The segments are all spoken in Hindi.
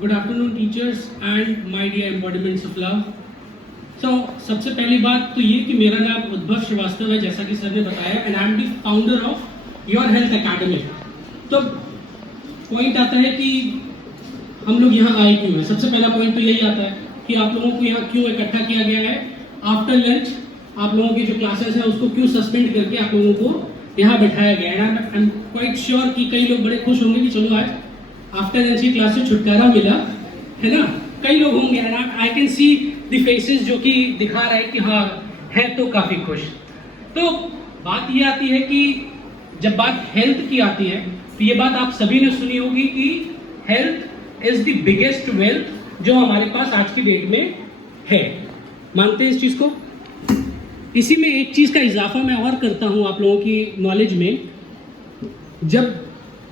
Good afternoon, teachers and my dear embodiments of love. So, सबसे पहली बात तो ये कि मेरा नाम उद्भव श्रीवास्तव है, जैसा कि सर ने बताया, and I am the founder of your health academy. तो पॉइंट आता है कि हम लोग यहाँ आए क्यों हैं. सबसे पहला पॉइंट तो यही आता है कि आप लोगों को यहाँ क्यों इकट्ठा किया गया है. आफ्टर लंच आप लोगों की जो क्लासेस हैं उसको क्यों सस्पेंड करके आप लोगों को यहाँ बैठाया गया है. आई एम क्वाइट श्योर कि कई लोग बड़े खुश होंगे कि चलो आज आफ्टर लंच की क्लास से छुटकारा मिला है ना. कई लोग होंगे and I can see the faces जो कि दिखा रहा है कि हाँ है तो काफी खुश. तो बात ये आती है कि जब बात हेल्थ की आती है तो ये बात आप सभी ने सुनी होगी कि health is the biggest wealth जो हमारे पास आज की डेट में है. मानते हैं इस चीज को. इसी में एक चीज का इजाफा मैं और करता हूं आप लोगों की नॉलेज में. जब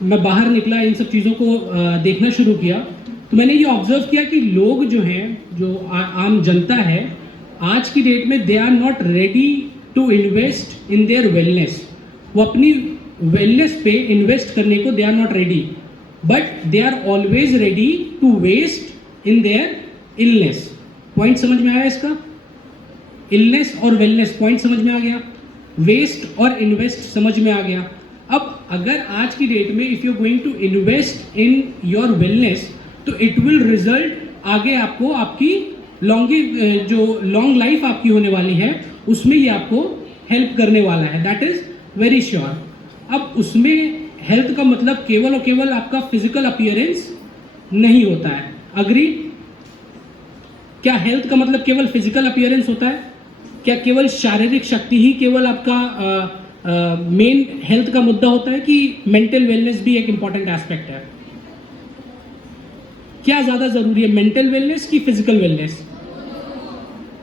मैं बाहर निकला इन सब चीज़ों को देखना शुरू किया तो मैंने ये ऑब्जर्व किया कि लोग जो हैं, जो आम जनता है आज की डेट में, they are not ready to invest in their wellness. वो अपनी वेलनेस पे इन्वेस्ट करने को they are not ready, but they are always ready to waste in their illness. Point समझ में आया इसका. इलनेस और वेलनेस पॉइंट समझ में आ गया. वेस्ट और इन्वेस्ट समझ में आ गया. अब अगर आज की डेट में if you going to invest in your wellness तो इट विल रिजल्ट आगे आपको आपकी लॉन्ग लाइफ आपकी होने वाली है, उसमें ये आपको हेल्प करने वाला है. That is very sure. अब उसमें हेल्थ का मतलब केवल और केवल आपका फिजिकल अपीयरेंस नहीं होता है. अग्री. क्या हेल्थ का मतलब केवल फिजिकल अपीयरेंस होता है? क्या केवल शारीरिक शक्ति ही केवल आपका मेन हेल्थ का मुद्दा होता है कि मेंटल वेलनेस भी एक इंपॉर्टेंट एस्पेक्ट है? क्या ज्यादा जरूरी है, मेंटल वेलनेस की फिजिकल वेलनेस?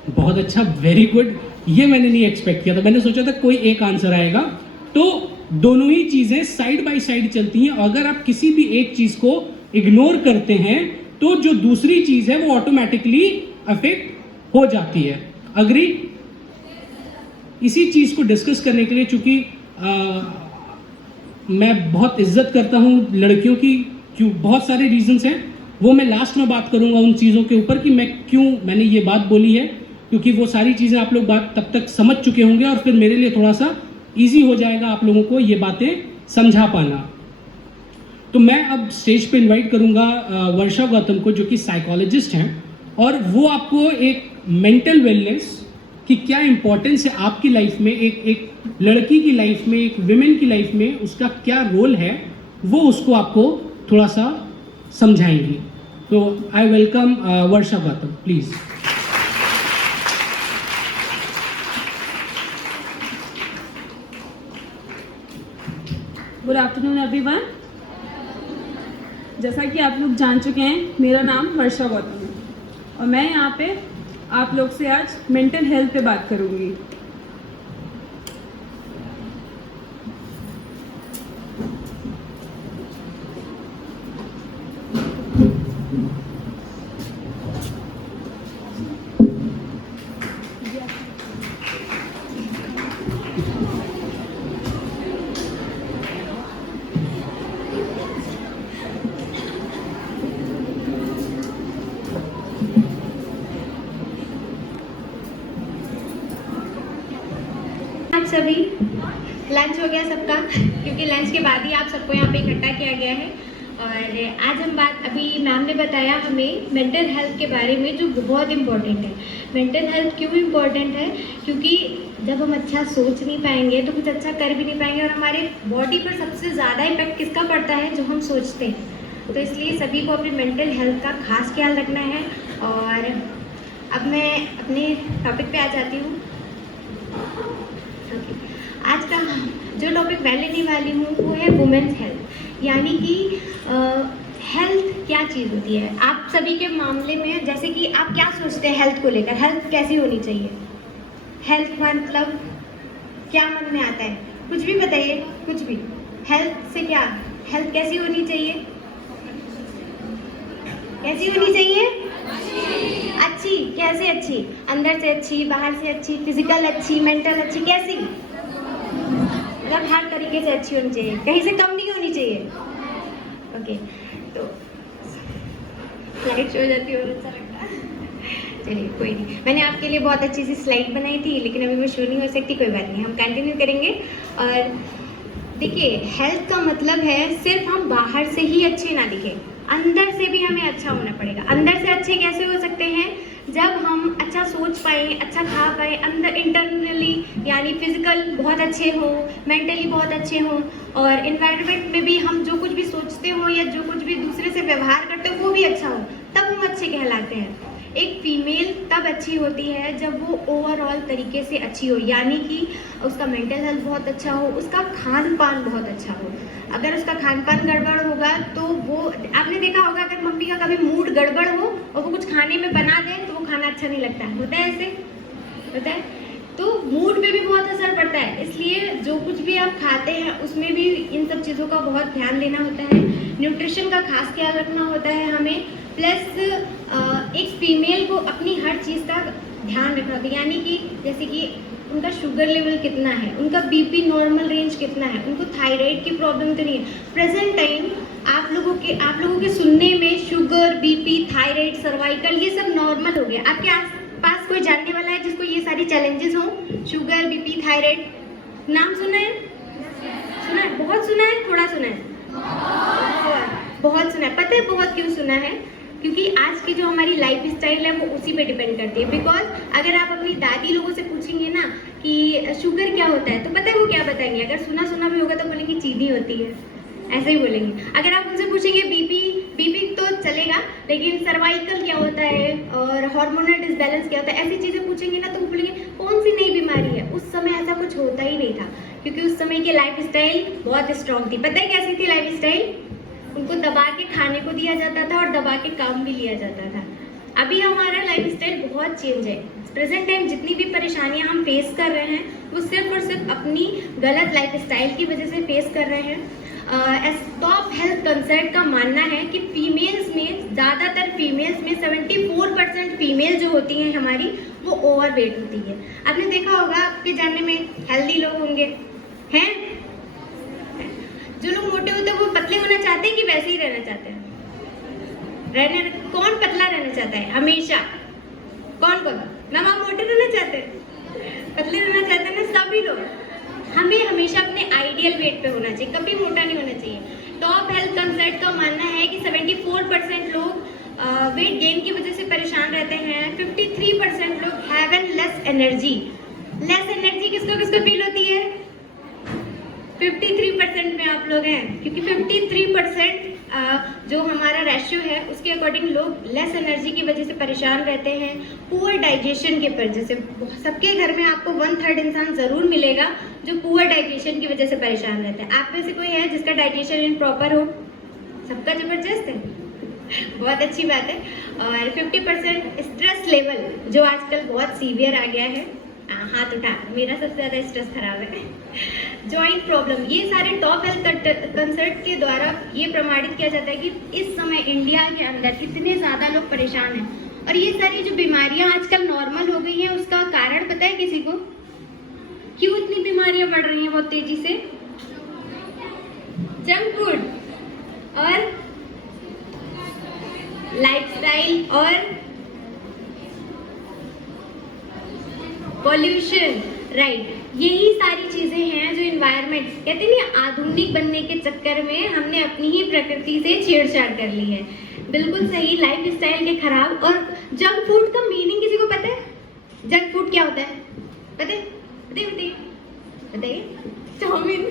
बहुत अच्छा, वेरी गुड. ये मैंने नहीं एक्सपेक्ट किया था. मैंने सोचा था कोई एक आंसर आएगा. तो दोनों ही चीजें साइड बाय साइड चलती हैं. अगर आप किसी भी एक चीज को इग्नोर करते हैं तो जो दूसरी चीज है वो ऑटोमेटिकली अफेक्ट हो जाती है. अग्री. इसी चीज को डिस्कस करने के लिए, चूंकि मैं बहुत इज्जत करता हूं लड़कियों की, क्यों बहुत सारे रीजंस हैं, वो मैं लास्ट में बात करूंगा उन चीज़ों के ऊपर कि मैंने ये बात बोली है, क्योंकि वो सारी चीज़ें आप लोग बात तब तक समझ चुके होंगे और फिर मेरे लिए थोड़ा सा इजी हो जाएगा आप लोगों को ये बातें समझा पाना. तो मैं अब स्टेज पे इनवाइट करूंगा वर्षा गौतम को, जो कि साइकोलॉजिस्ट हैं, और वो आपको एक मेंटल वेलनेस कि क्या इंपॉर्टेंस है आपकी लाइफ में, एक लड़की की लाइफ में, एक विमेन की लाइफ में उसका क्या रोल है, वो उसको आपको थोड़ा सा समझाएंगी. तो I welcome Varsha Gautam, please. Good afternoon everyone. जैसा कि आप लोग जान चुके हैं, मेरा नाम वर्षा गौतम है और मैं यहाँ पे आप लोग से आज मेंटल हेल्थ पे बात करूँगी. सभी लंच हो गया सबका, क्योंकि लंच के बाद ही आप सबको यहाँ पे इकट्ठा किया गया है. और आज हम बात, अभी मैम ने बताया हमें मेंटल हेल्थ के बारे में, जो बहुत इम्पोर्टेंट है. मेंटल हेल्थ क्यों इम्पोर्टेंट है? क्योंकि जब हम अच्छा सोच नहीं पाएंगे तो कुछ अच्छा कर भी नहीं पाएंगे, और हमारे बॉडी पर सबसे ज़्यादा इम्पैक्ट किसका पड़ता है? जो हम सोचते हैं. तो इसलिए सभी को अपनी मेंटल हेल्थ का खास ख्याल रखना है. और अब मैं अपने टॉपिक पे आ जाती हूँ. आज का जो टॉपिक मैं लेने वाली हूँ वो है वुमेन्स हेल्थ. यानी कि हेल्थ क्या चीज़ होती है आप सभी के मामले में. जैसे कि आप क्या सोचते हैं हेल्थ को लेकर? हेल्थ कैसी होनी चाहिए? हेल्थ मतलब क्या मन में आता है? कुछ भी बताइए, कुछ भी. हेल्थ से क्या, हेल्थ कैसी होनी चाहिए? कैसी होनी चाहिए? अच्छी. कैसे अच्छी? अंदर से अच्छी, बाहर से अच्छी, फिजिकल अच्छी, मेंटल अच्छी, कैसी? मतलब हर तरीके से अच्छी होनी चाहिए, कहीं से कम नहीं होनी चाहिए. ओके. तो स्लाइड शो हो जाती है और अच्छा लगता है। चलिए कोई नहीं, मैंने आपके लिए बहुत अच्छी सी स्लाइड बनाई थी, लेकिन अभी वो शो नहीं हो सकती, कोई बात नहीं, हम कंटिन्यू करेंगे। और देखिए, हेल्थ का मतलब है सिर्फ हम बाहर से ही अच्छे ना दिखें, अंदर से भी हमें अच्छा होना पड़ेगा। अंदर से अच्छे कैसे हो सकते हैं? जब हम अच्छा सोच पाएँ, अच्छा खा पाएँ, अंदर इंटरनली यानी फिजिकल बहुत अच्छे हों, मेंटली बहुत अच्छे हों, और इन्वायरमेंट में भी हम जो कुछ भी सोचते हों या जो कुछ भी दूसरे से व्यवहार करते हो वो भी अच्छा हो, तब हम अच्छे कहलाते हैं। एक फीमेल तब अच्छी होती है जब वो ओवरऑल तरीके से अच्छी हो, यानी कि उसका मेंटल हेल्थ बहुत अच्छा हो, उसका खान पान बहुत अच्छा हो। अगर उसका खान पान गड़बड़ होगा तो वो, आपने देखा होगा अगर मम्मी का कभी मूड गड़बड़ हो और वो कुछ खाने में बना दे तो वो खाना अच्छा नहीं लगता, होता है ऐसे? होता है? तो मूड पे भी बहुत असर पड़ता है, इसलिए जो कुछ भी आप खाते हैं उसमें भी इन सब चीज़ों का बहुत ध्यान देना होता है। न्यूट्रिशन का खास ख्याल रखना होता है हमें, प्लस एक फीमेल को अपनी हर चीज़ का ध्यान रखना होता है, यानी कि जैसे कि उनका शुगर लेवल कितना है, उनका बीपी नॉर्मल रेंज कितना है, उनको थायराइड की प्रॉब्लम तो नहीं है। प्रेजेंट टाइम आप लोगों के सुनने में शुगर, बीपी, थायराइड, सर्वाइकल ये सब नॉर्मल हो गया। आपके आस पास कोई जानने वाला है जिसको ये सारी चैलेंजेस हों? शुगर, बीपी, थायराइड, नाम सुना है? सुना है? बहुत सुना है? थोड़ा सुना है? बहुत सुना है। पता है बहुत क्यों सुना है? क्योंकि आज की जो हमारी लाइफ स्टाइल है वो उसी पे डिपेंड करती है। बिकॉज अगर आप अपनी दादी लोगों से पूछेंगे ना कि शुगर क्या होता है, तो पता है वो क्या बताएंगे? अगर सुना भी होगा तो बोलेंगे चीनी होती है, ऐसे ही बोलेंगे। अगर आप उनसे पूछेंगे बीपी तो चलेगा, लेकिन सर्वाइकल क्या होता है और हार्मोनल डिसबैलेंस क्या होता है, ऐसी चीज़ें पूछेंगे ना तो वो बोलेंगे कौन सी नई बीमारी है। उस समय ऐसा कुछ होता ही नहीं था, क्योंकि उस समय की लाइफ स्टाइल बहुत स्ट्रॉन्ग थी। पता है कैसी थी लाइफ स्टाइल? उनको दबा के खाने को दिया जाता था और दबा के काम भी लिया जाता था। अभी हमारा लाइफ स्टाइल बहुत चेंज है। प्रेजेंट टाइम जितनी भी परेशानियां हम फेस कर रहे हैं वो सिर्फ और सिर्फ अपनी गलत लाइफ स्टाइल की वजह से फेस कर रहे हैं। टॉप हेल्थ कंसर्ट का मानना है कि फीमेल्स में, ज़्यादातर फीमेल्स में 74% फीमेल जो होती हैं हमारी वो ओवरवेट होती है। आपने देखा होगा, आपके जानने में हेल्दी लोग होंगे, हैं? जो लोग मोटे होते हैं वो पतले होना चाहते हैं कि वैसे ही रहना चाहते हैं? कौन पतला रहना चाहता है हमेशा? कौन ना? आप मोटे रहना चाहते हैं, पतले रहना चाहते हैं ना? सभी लोग। हमें हमेशा अपने आइडियल वेट पे होना चाहिए, कभी मोटा नहीं होना चाहिए। टॉप हेल्थ कंसल्ट का मानना है कि 74% लोग वेट गेन की वजह से परेशान रहते हैं। 53% लोग have an less energy. Less energy किसको फील होती है? 53% में आप लोग हैं, क्योंकि 53% जो हमारा रेशियो है उसके अकॉर्डिंग लोग लेस एनर्जी की वजह से परेशान रहते हैं। पुअर डाइजेशन के वजह से सबके घर में आपको 1/3 इंसान ज़रूर मिलेगा जो पुअर डाइजेशन की वजह से परेशान रहते हैं। आप में से कोई है जिसका डाइजेशन इम्प्रॉपर हो? सबका ज़बरदस्त है, बहुत अच्छी बात है। और 50% स्ट्रेस लेवल जो आजकल बहुत सीवियर आ गया है। हाथ उठा, मेरा सबसे ज़्यादा स्ट्रेस खराब है। जॉइंट प्रॉब्लम, ये सारे टॉप हेल्थ कंसल्ट के द्वारा ये प्रमाणित किया जाता है कि इस समय इंडिया के अंदर इतने ज़्यादा लोग परेशान हैं। और ये सारी जो बीमारियां आजकल नॉर्मल हो गई हैं उसका कारण पता है किसी को? क्यों इतनी बीमारियां बढ़ रही हैं बहुत तेजी से? जंक फूड और लाइफस्टाइल और पॉल्यूशन, राइट। यही सारी चीज़ें हैं जो इन्वायरमेंट, कहते नहीं, आधुनिक बनने के चक्कर में हमने अपनी ही प्रकृति से छेड़छाड़ कर ली है। बिल्कुल सही, लाइफ स्टाइल के खराब। और जंक फूड का मीनिंग किसी को पता है? जंक फूड क्या होता है? बताइए चाउमीन।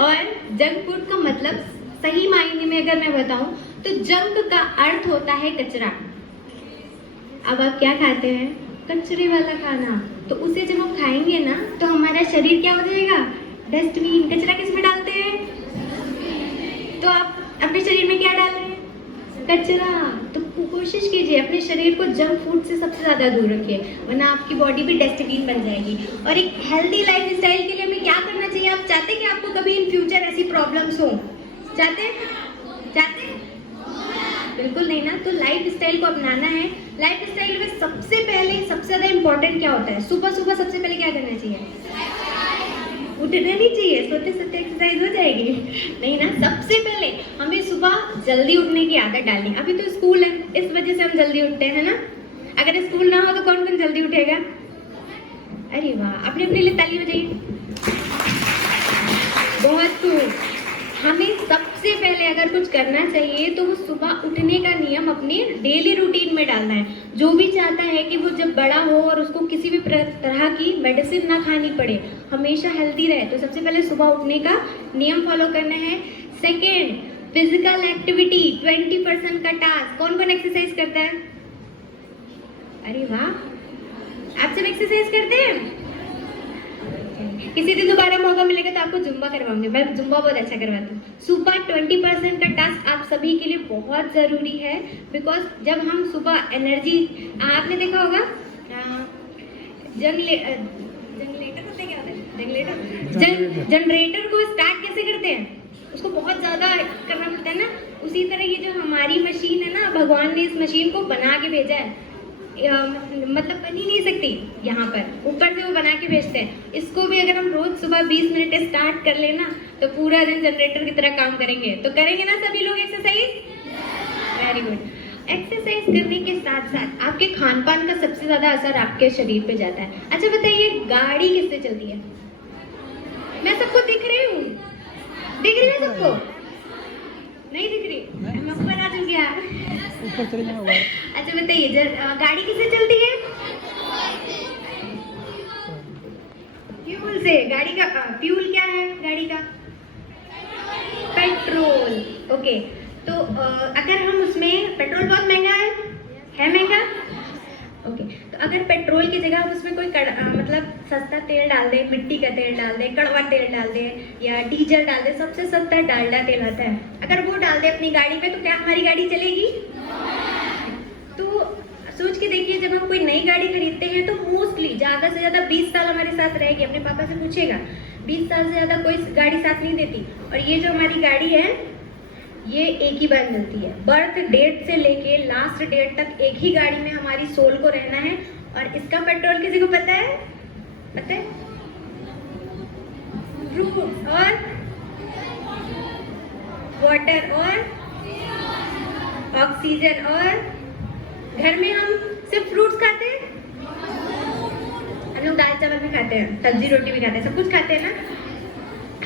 और जंक फूड का मतलब सही मायने में अगर मैं बताऊं तो जंक का अर्थ होता है कचरा। अब आप क्या खाते हैं? कचरे वाला खाना। तो उसे जब हम खाएंगे ना तो हमारा शरीर क्या हो जाएगा? डस्टबिन। कचरा किस में डालते हैं? तो आप अपने शरीर में क्या डाल रहे हैं? कचरा। तो कोशिश कीजिए अपने शरीर को जंक फूड से सबसे ज़्यादा दूर रखिए, वरना आपकी बॉडी भी डस्टबिन बन जाएगी। और एक हेल्दी लाइफ स्टाइल के लिए हमें क्या करना चाहिए? आप चाहते हैं कि आपको कभी इन फ्यूचर ऐसी प्रॉब्लम्स हो? चाहते? बिल्कुल नहीं ना। तो लाइफ स्टाइल को अपनाना है। लाइफ स्टाइल में सबसे ज़्यादा इम्पोर्टेंट क्या होता है? सुबह सबसे पहले क्या करना चाहिए? उठना नहीं चाहिए, सोते सोते एक्सरसाइज हो जाएगी? नहीं ना। सबसे पहले हमें सुबह जल्दी उठने की आदत डालनी है। अभी तो स्कूल है, इस वजह से हम जल्दी उठते हैं ना। अगर स्कूल ना हो तो कौन कौन जल्दी उठेगा? अरे वाह, अपने अपने लिए ताली बजाइए। बहुत खूब। हमें सबसे पहले अगर कुछ करना चाहिए तो वो सुबह उठने का नियम अपने डेली रूटीन में डालना है। जो भी चाहता है कि वो जब बड़ा हो और उसको किसी भी तरह की मेडिसिन ना खानी पड़े, हमेशा हेल्दी रहे, तो सबसे पहले सुबह उठने का नियम फॉलो करना है। सेकेंड, फिजिकल एक्टिविटी 20% का टास्क। कौन कौन एक्सरसाइज करता है? अरे वाह, आप सब एक्सरसाइज करते हैं? किसी दिन दोबारा मौका मिलेगा तो आपको जुम्बा करवाऊंगी, मैं जुम्बा बहुत अच्छा करवाती हूँ। सुबह 20% का टास्क आप सभी के लिए बहुत ज़रूरी है, बिकॉज जब हम सुबह एनर्जी, आपने देखा होगा जनरेटर को स्टार्ट कैसे करते हैं, उसको बहुत ज़्यादा करना पड़ता है ना। उसी तरह ये जो हमारी मशीन है ना, भगवान ने इस मशीन को बना के भेजा है, मतलब बन ही नहीं सकती यहाँ पर, ऊपर से वो बना के भेजते हैं। इसको भी अगर हम रोज सुबह 20 मिनट स्टार्ट कर लेना तो पूरा दिन जनरेटर की तरह काम करेंगे। तो करेंगे ना सभी लोग एक्सरसाइज? Very good. एक्सरसाइज करने के साथ साथ आपके खान पान का सबसे ज्यादा असर आपके शरीर पे जाता है। अच्छा बताइए, गाड़ी किससे चलती है? मैं सबको दिख रही हूँ, दिख रही है सबको? नहीं दिख रही? मैं ऊपर आ चुकी यार। अच्छा बताइए, गाड़ी किससे चलती है? फ्यूल से। गाड़ी का फ्यूल क्या है? गाड़ी का पेट्रोल। ओके, तो अगर हम उसमें, पेट्रोल बहुत महंगा है महंगा? ओके, तो अगर पेट्रोल की जगह हम उसमें कोई मतलब सस्ता तेल डाल दें, मिट्टी का तेल डाल दें, कड़वा तेल डाल दें या डीजल डाल दें, सबसे सस्ता डालडा तेल आता है, अगर वो डाल दें अपनी गाड़ी पे, तो क्या हमारी गाड़ी चलेगी? तो सोच के देखिए, जब हम कोई नई गाड़ी खरीदते हैं तो मोस्टली ज़्यादा से ज़्यादा 20 साल हमारे साथ रहेगी। अपने पापा से पूछेगा, 20 साल से ज़्यादा कोई गाड़ी साथ नहीं देती। और ये जो हमारी गाड़ी है, ये एक ही बार मिलती है। बर्थ डेट से लेके लास्ट डेट तक एक ही गाड़ी में हमारी सोल को रहना है। और इसका पेट्रोल किसी को पता है? पता है? फ्रूट और वाटर और ऑक्सीजन। और घर में हम सिर्फ फ्रूट्स खाते हैं, हम लोग दाल चावल भी खाते हैं, सब्जी रोटी भी खाते हैं, सब कुछ खाते हैं ना।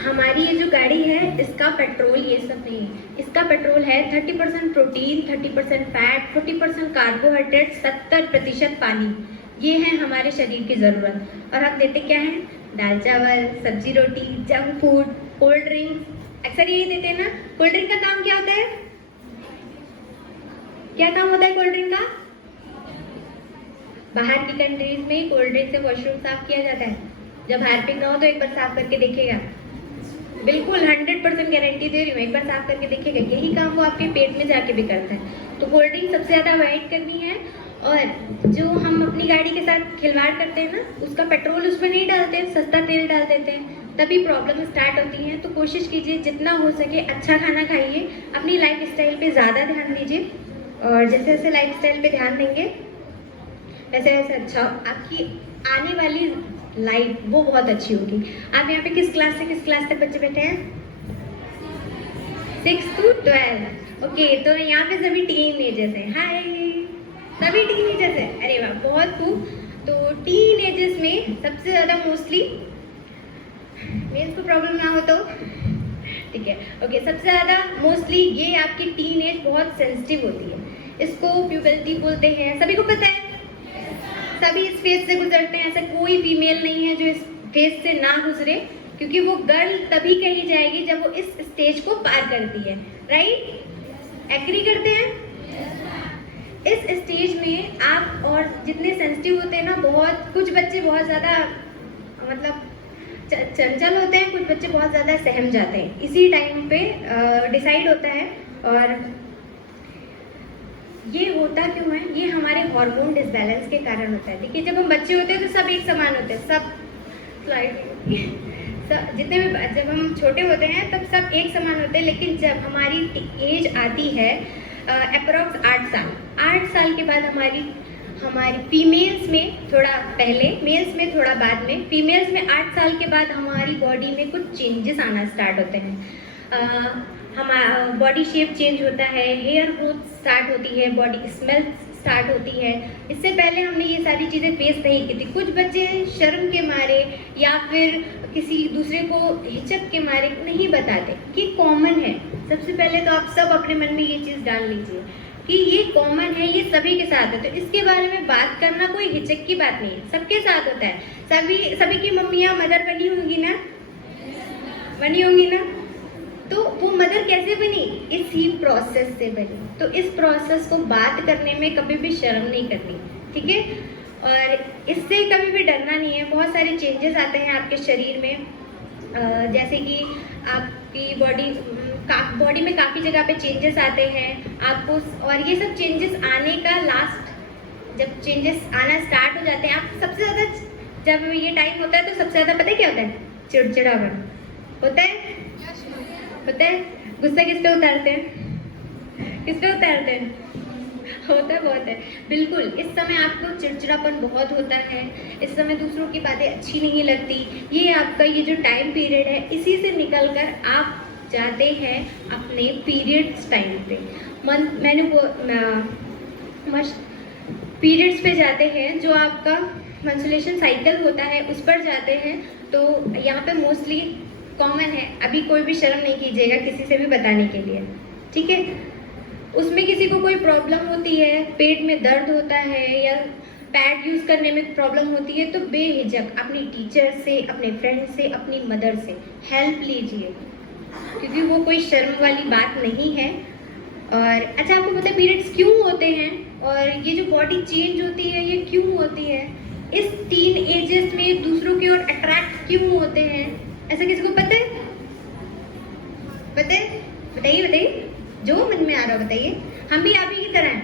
हमारी ये जो गाड़ी है, इसका पेट्रोल ये सब नहीं है। इसका पेट्रोल है 30% प्रोटीन, 30% फैट, 40% कार्बोहाइड्रेट, 70% पानी। ये है हमारे शरीर की ज़रूरत। और हम देते क्या हैं? दाल चावल, सब्जी रोटी, जंक फूड, कोल्ड ड्रिंक्स, अक्सर यही देते हैं ना। कोल्ड ड्रिंक का काम क्या होता है? क्या काम होता है कोल्ड ड्रिंक का? बाहर की कंट्रीज में कोल्ड ड्रिंक से वॉशरूम साफ किया जाता है। जब हार्पिक ना हो तो एक बार साफ करके देखिएगा, बिल्कुल 100% गारंटी दे रही हूँ, एक बार साफ करके देखिएगा। यही काम वो आपके पेट में जाके भी करता है। तो कोल्ड ड्रिंक सबसे ज़्यादा अवॉइड करनी है। और जो हम अपनी गाड़ी के साथ खिलवाड़ करते हैं ना, उसका पेट्रोल उसमें नहीं डालते, सस्ता तेल डाल देते हैं, तभी प्रॉब्लम स्टार्ट होती हैं। तो कोशिश कीजिए जितना हो सके अच्छा खाना खाइए, अपनी लाइफ स्टाइल पर ज़्यादा ध्यान दीजिए। और जैसे जैसे लाइफ स्टाइल पर ध्यान देंगे वैसे वैसे अच्छा आपकी आने वाली लाइफ वो बहुत अच्छी होगी। आप यहाँ पे किस क्लास से किस क्लास तक बच्चे बैठे हैं? 6 to 12। ओके, तो यहाँ पे सभी टीन एजर्स हैं। हाय, सभी टीन एजर्स हैं। अरे वाह, बहुत खूब। तो टीन एजर्स में सबसे ज़्यादा मोस्टली, मेंस को प्रॉब्लम ना हो तो ठीक है। ओके, सबसे ज़्यादा मोस्टली ये आपकी टीन एज बहुत सेंसिटिव होती है। इसको प्यूबर्टी बोलते हैं, सभी को पता है। सभी इस फेज से गुजरते हैं, ऐसा कोई फीमेल नहीं है जो इस फेज से ना गुजरे, क्योंकि वो गर्ल तभी कही जाएगी जब वो इस स्टेज को पार करती है। राइट? एग्री करते हैं? इस स्टेज में आप और जितने सेंसिटिव होते हैं ना, बहुत कुछ बच्चे बहुत ज़्यादा मतलब चंचल होते हैं, कुछ बच्चे बहुत ज़्यादा सहम जाते हैं। इसी टाइम पे डिसाइड होता है। और ये होता क्यों है? ये हमारे हार्मोन डिसबैलेंस के कारण होता है। देखिए, जब हम बच्चे होते हैं तो सब एक समान होते हैं, सब जितने भी, जब हम छोटे होते हैं तब सब एक समान होते हैं। लेकिन जब हमारी एज आती है अप्रॉक्स 8 साल, 8 साल के बाद हमारी फीमेल्स में थोड़ा पहले, मेल्स में थोड़ा बाद में। फीमेल्स में 8 साल के बाद हमारी बॉडी में कुछ चेंजेस आना स्टार्ट होते हैं। हमारा बॉडी शेप चेंज होता है, हेयर ग्रोथ स्टार्ट होती है, बॉडी स्मेल स्टार्ट होती है। इससे पहले हमने ये सारी चीज़ें फेस नहीं की थी। कुछ बच्चे शर्म के मारे या फिर किसी दूसरे को हिचक के मारे नहीं बताते कि कॉमन है। सबसे पहले तो आप सब अपने मन में ये चीज़ डाल लीजिए कि ये कॉमन है, ये सभी के साथ है, तो इसके बारे में बात करना कोई हिचक की बात नहीं है, सबके साथ होता है। सभी की मम्मियाँ मदर बनी होंगी ना, बनी होंगी ना, तो वो मदर कैसे बनी? इसी प्रोसेस से बनी। तो इस प्रोसेस को बात करने में कभी भी शर्म नहीं करनी, ठीक है? और इससे कभी भी डरना नहीं है। बहुत सारे चेंजेस आते हैं आपके शरीर में, जैसे कि आपकी बॉडी में काफ़ी जगह पे चेंजेस आते हैं आपको। और ये सब चेंजेस आने का जब चेंजेस आना स्टार्ट हो जाते हैं, आप सबसे ज़्यादा जब ये टाइम होता है तो सबसे ज़्यादा पता है क्या होता है? चिड़चिड़ापन होता है। पता है गुस्सा किस पे उतारते हैं? किस पे उतारते हैं? होता है, बहुत है, बिल्कुल। इस समय आपको चिड़चिड़ापन बहुत होता है, इस समय दूसरों की बातें अच्छी नहीं लगती। ये आपका ये जो टाइम पीरियड है, इसी से निकल कर आप जाते हैं अपने पीरियड्स टाइम पे। पीरियड्स पे जाते हैं, जो आपका मेंस्ट्रुएशन साइकिल होता है उस पर जाते हैं। तो यहाँ पे मोस्टली कॉमन है, अभी कोई भी शर्म नहीं कीजिएगा किसी से भी बताने के लिए, ठीक है? उसमें किसी को कोई प्रॉब्लम होती है, पेट में दर्द होता है या पैड यूज़ करने में प्रॉब्लम होती है, तो बेहिचक अपनी टीचर से, अपने फ्रेंड से, अपनी मदर से हेल्प लीजिए, क्योंकि वो कोई शर्म वाली बात नहीं है। और अच्छा, आपको पता है पीरियड्स क्यों होते हैं और ये जो बॉडी चेंज होती है ये क्यों होती है? इस 3 एजेस में दूसरों की ओर अट्रैक्ट क्यों होते हैं? ऐसा किसी को पता है? पता है? बताइए, जो मन में आ रहा हो बताइए। हम भी आप ही की तरह हैं।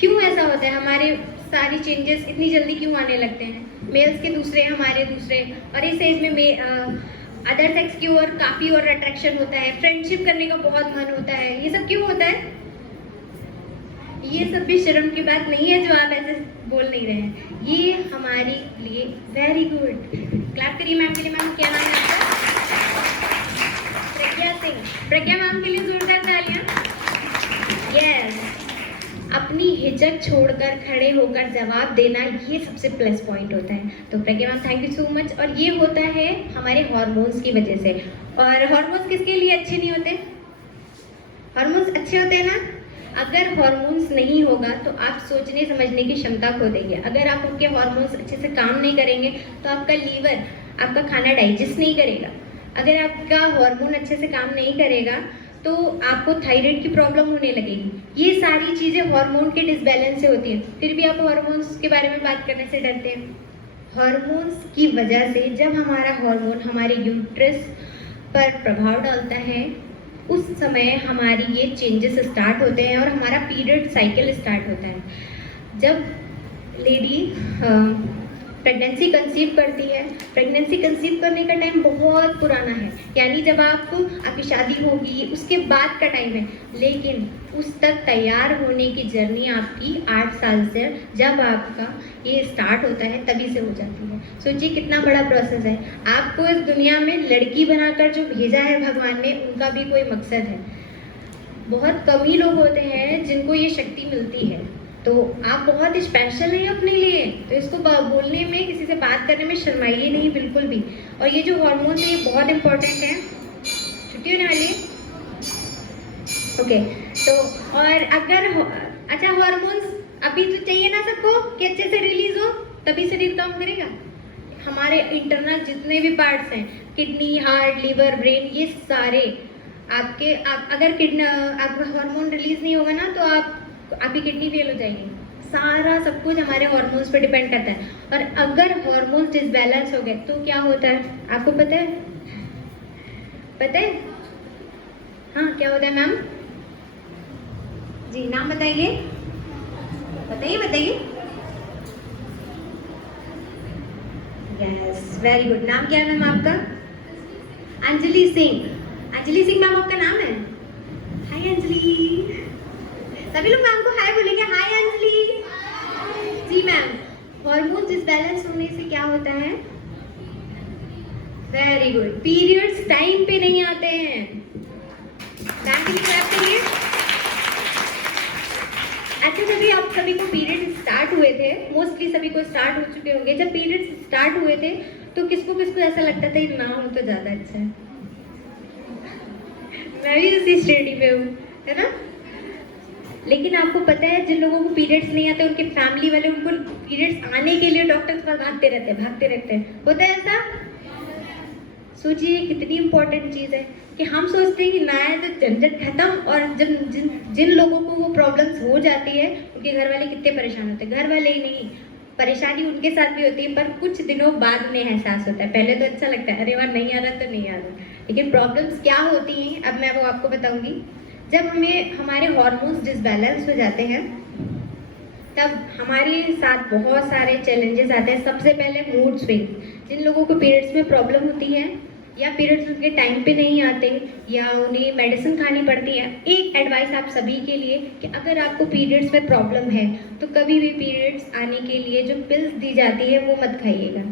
क्यों ऐसा होता है? हमारे सारी चेंजेस इतनी जल्दी क्यों आने लगते हैं? मेल्स के दूसरे, हमारे दूसरे, और इस एज में अदर सेक्स की ओर काफ़ी और अट्रैक्शन होता है, फ्रेंडशिप करने का बहुत मन होता है। ये सब क्यों होता है? ये सब भी शर्म की बात नहीं है जो आप ऐसे बोल नहीं रहे हैं। ये हमारे लिए वेरी गुड। क्लैप करिए मैम के लिए। मैम क्या नाम है आपका? प्रज्ञा सिंह। प्रज्ञा मैम के लिए जोरदार तालियां। यस, अपनी हिचक छोड़कर खड़े होकर जवाब देना, ये सबसे प्लस पॉइंट होता है। तो Pragya ma'am thank you so much. और ये होता है हमारे हार्मोन्स की वजह से। और हार्मोन्स किसके लिए अच्छे नहीं होते? हार्मोन्स अच्छे होते हैं ना? अगर हार्मोन्स नहीं होगा तो आप सोचने समझने की क्षमता खो देंगे। अगर आप उनके हार्मोन्स अच्छे से काम नहीं करेंगे तो आपका लीवर आपका खाना डाइजेस्ट नहीं करेगा। अगर आपका हार्मोन अच्छे से काम नहीं करेगा तो आपको थायराइड की प्रॉब्लम होने लगेगी। ये सारी चीज़ें हार्मोन के डिसबैलेंस से होती हैं। फिर भी आप हार्मोन्स के बारे में बात करने से डरते हैं। हार्मोन्स की वजह से जब हमारा हार्मोन हमारे यूट्रस पर प्रभाव डालता है, उस समय हमारी ये चेंजेस स्टार्ट होते हैं और हमारा पीरियड साइकिल स्टार्ट होता है। जब लेडी प्रेगनेंसी कंसीव करती है, प्रेगनेंसी कंसीव करने का टाइम बहुत पुराना है, यानी जब आपकी शादी होगी उसके बाद का टाइम है, लेकिन उस तक तैयार होने की जर्नी आपकी 8 साल से, जब आपका ये स्टार्ट होता है तभी से हो जाती है। सोचिए कितना बड़ा प्रोसेस है। आपको इस दुनिया में लड़की बनाकर जो भेजा है भगवान ने, उनका भी कोई मकसद है। बहुत कम ही लोग होते हैं जिनको ये शक्ति मिलती है। तो आप बहुत स्पेशल हैं अपने लिए, तो इसको बोलने में, किसी से बात करने में शर्माइए नहीं बिल्कुल भी। और ये जो हार्मोन है ये बहुत इंपॉर्टेंट है। छुट्टी होने वाली है, ओके। तो और अगर अच्छा, हार्मोन्स अभी तो चाहिए ना सबको कि अच्छे से रिलीज हो, तभी शरीर काम करेगा। हमारे इंटरनल जितने भी पार्ट्स हैं, किडनी, हार्ट, लिवर, ब्रेन, ये सारे आपके अगर हार्मोन रिलीज नहीं होगा ना तो आपकी किडनी फेल हो जाएगी। सारा सब कुछ हमारे हार्मोन्स पे डिपेंड करता है। और अगर हार्मोन्स डिसबैलेंस हो गए तो क्या होता है आपको पता है? पता है? हाँ, क्या होता है मैम जी? नाम बताइए, बताइए। Yes, very good. नाम क्या है मैम आपका? अंजलि सिंह। अंजलि सिंह मैम आपका नाम है? हाय अंजलि। सभी लोग मैम को हाय बोलेंगे। हाय अंजलि। हार्मोन डिसबैलेंस होने से क्या होता है? वेरी गुड, पीरियड्स टाइम पे नहीं आते हैं। मैम के लिए क्लैप करिए। अच्छा, जब आप सभी को पीरियड स्टार्ट हुए थे, मोस्टली सभी को स्टार्ट हो चुके होंगे, जब पीरियड्स स्टार्ट हुए थे तो किसको किसको ऐसा लगता था कि ना हो तो ज़्यादा अच्छा है? मैं भी उसी स्टेडी में हूँ, है ना? लेकिन आपको पता है, जिन लोगों को पीरियड्स नहीं आते उनके फैमिली वाले उनको पीरियड्स आने के लिए डॉक्टर के पास भागते रहते हैं। होता है ऐसा? सोचिए कितनी इंपॉर्टेंट चीज़ है कि हम सोचते हैं कि ना है तो झंझट खत्म, और जिन लोगों को वो प्रॉब्लम्स हो जाती है उनके घर वाले कितने परेशान होते हैं। घर वाले ही नहीं, परेशानी उनके साथ भी होती है, पर कुछ दिनों बाद उन्हें एहसास होता है। पहले तो अच्छा लगता है, अरे वाह नहीं आ रहा तो नहीं आ रहा, लेकिन प्रॉब्लम्स क्या होती हैं अब मैं वो आपको बताऊंगी। जब हमारे हार्मोन्स डिसबैलेंस हो जाते हैं तब हमारे साथ बहुत सारे चैलेंजेस आते हैं। सबसे पहले मूड स्विंग। जिन लोगों को पीरियड्स में प्रॉब्लम होती है या पीरियड्स उनके टाइम पे नहीं आते या उन्हें मेडिसिन खानी पड़ती है, एक एडवाइस आप सभी के लिए कि अगर आपको पीरियड्स में प्रॉब्लम है तो कभी भी पीरियड्स आने के लिए जो पिल्स दी जाती है वो मत खाइएगा,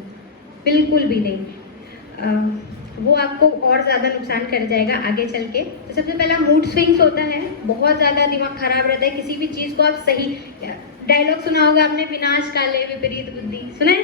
बिल्कुल भी नहीं। वो आपको और ज़्यादा नुकसान कर जाएगा आगे चल के। तो सबसे पहला मूड स्विंग्स होता है, बहुत ज़्यादा दिमाग खराब रहता है। किसी भी चीज़ को आप सही, डायलॉग सुना होगा आपने, विनाश काले विपरीत बुद्धि, सुना है?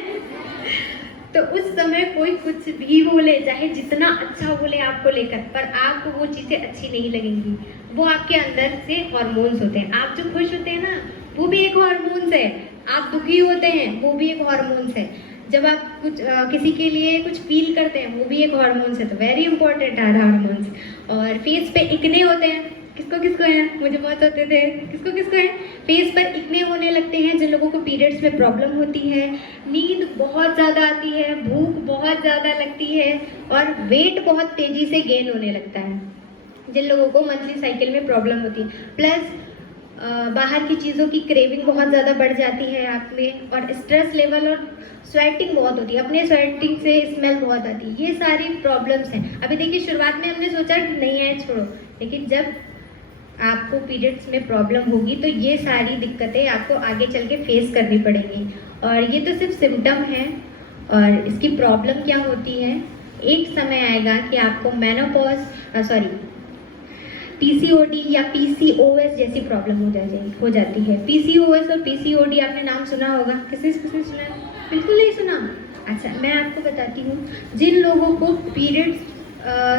तो उस समय कोई कुछ भी बोले, चाहे जितना अच्छा बोले आपको लेकर, पर आपको वो चीज़ें अच्छी नहीं लगेंगी। वो आपके अंदर से हार्मोन्स होते हैं। आप जो खुश होते हैं ना, वो भी एक हार्मोन्स है। आप दुखी होते हैं, वो भी एक हार्मोन्स है। जब आप कुछ किसी के लिए कुछ फील करते हैं, वो भी एक हार्मोन्स है। तो वेरी इंपॉर्टेंट आर हार्मोन्स। और फेस पे इकने होते हैं, किसको किसको है? मुझे बहुत होते थे। किसको किसको है? फेस पर इकने होने लगते हैं जिन लोगों को पीरियड्स में प्रॉब्लम होती है। नींद बहुत ज़्यादा आती है, भूख बहुत ज़्यादा लगती है और वेट बहुत तेज़ी से गेन होने लगता है जिन लोगों को मंथली साइकिल में प्रॉब्लम होती है। प्लस बाहर की चीज़ों की क्रेविंग बहुत ज़्यादा बढ़ जाती है आप में, और स्ट्रेस लेवल और स्वेटिंग बहुत होती है। अपने स्वेटिंग से स्मेल बहुत आती है। ये सारी प्रॉब्लम्स हैं। अभी देखिए, शुरुआत में हमने सोचा नहीं है छोड़ो, लेकिन जब आपको पीरियड्स में प्रॉब्लम होगी तो ये सारी दिक्कतें आपको आगे चल के फेस करनी पड़ेंगी। और ये तो सिर्फ सिम्टम है, और इसकी प्रॉब्लम क्या होती है, एक समय आएगा कि आपको पीसीओडी या पीसीओएस जैसी प्रॉब्लम हो जाती है। पीसीओएस और पीसीओडी आपने नाम सुना होगा, किसी सुना है? बिल्कुल नहीं सुना। अच्छा, मैं आपको बताती हूँ। जिन लोगों को पीरियड्स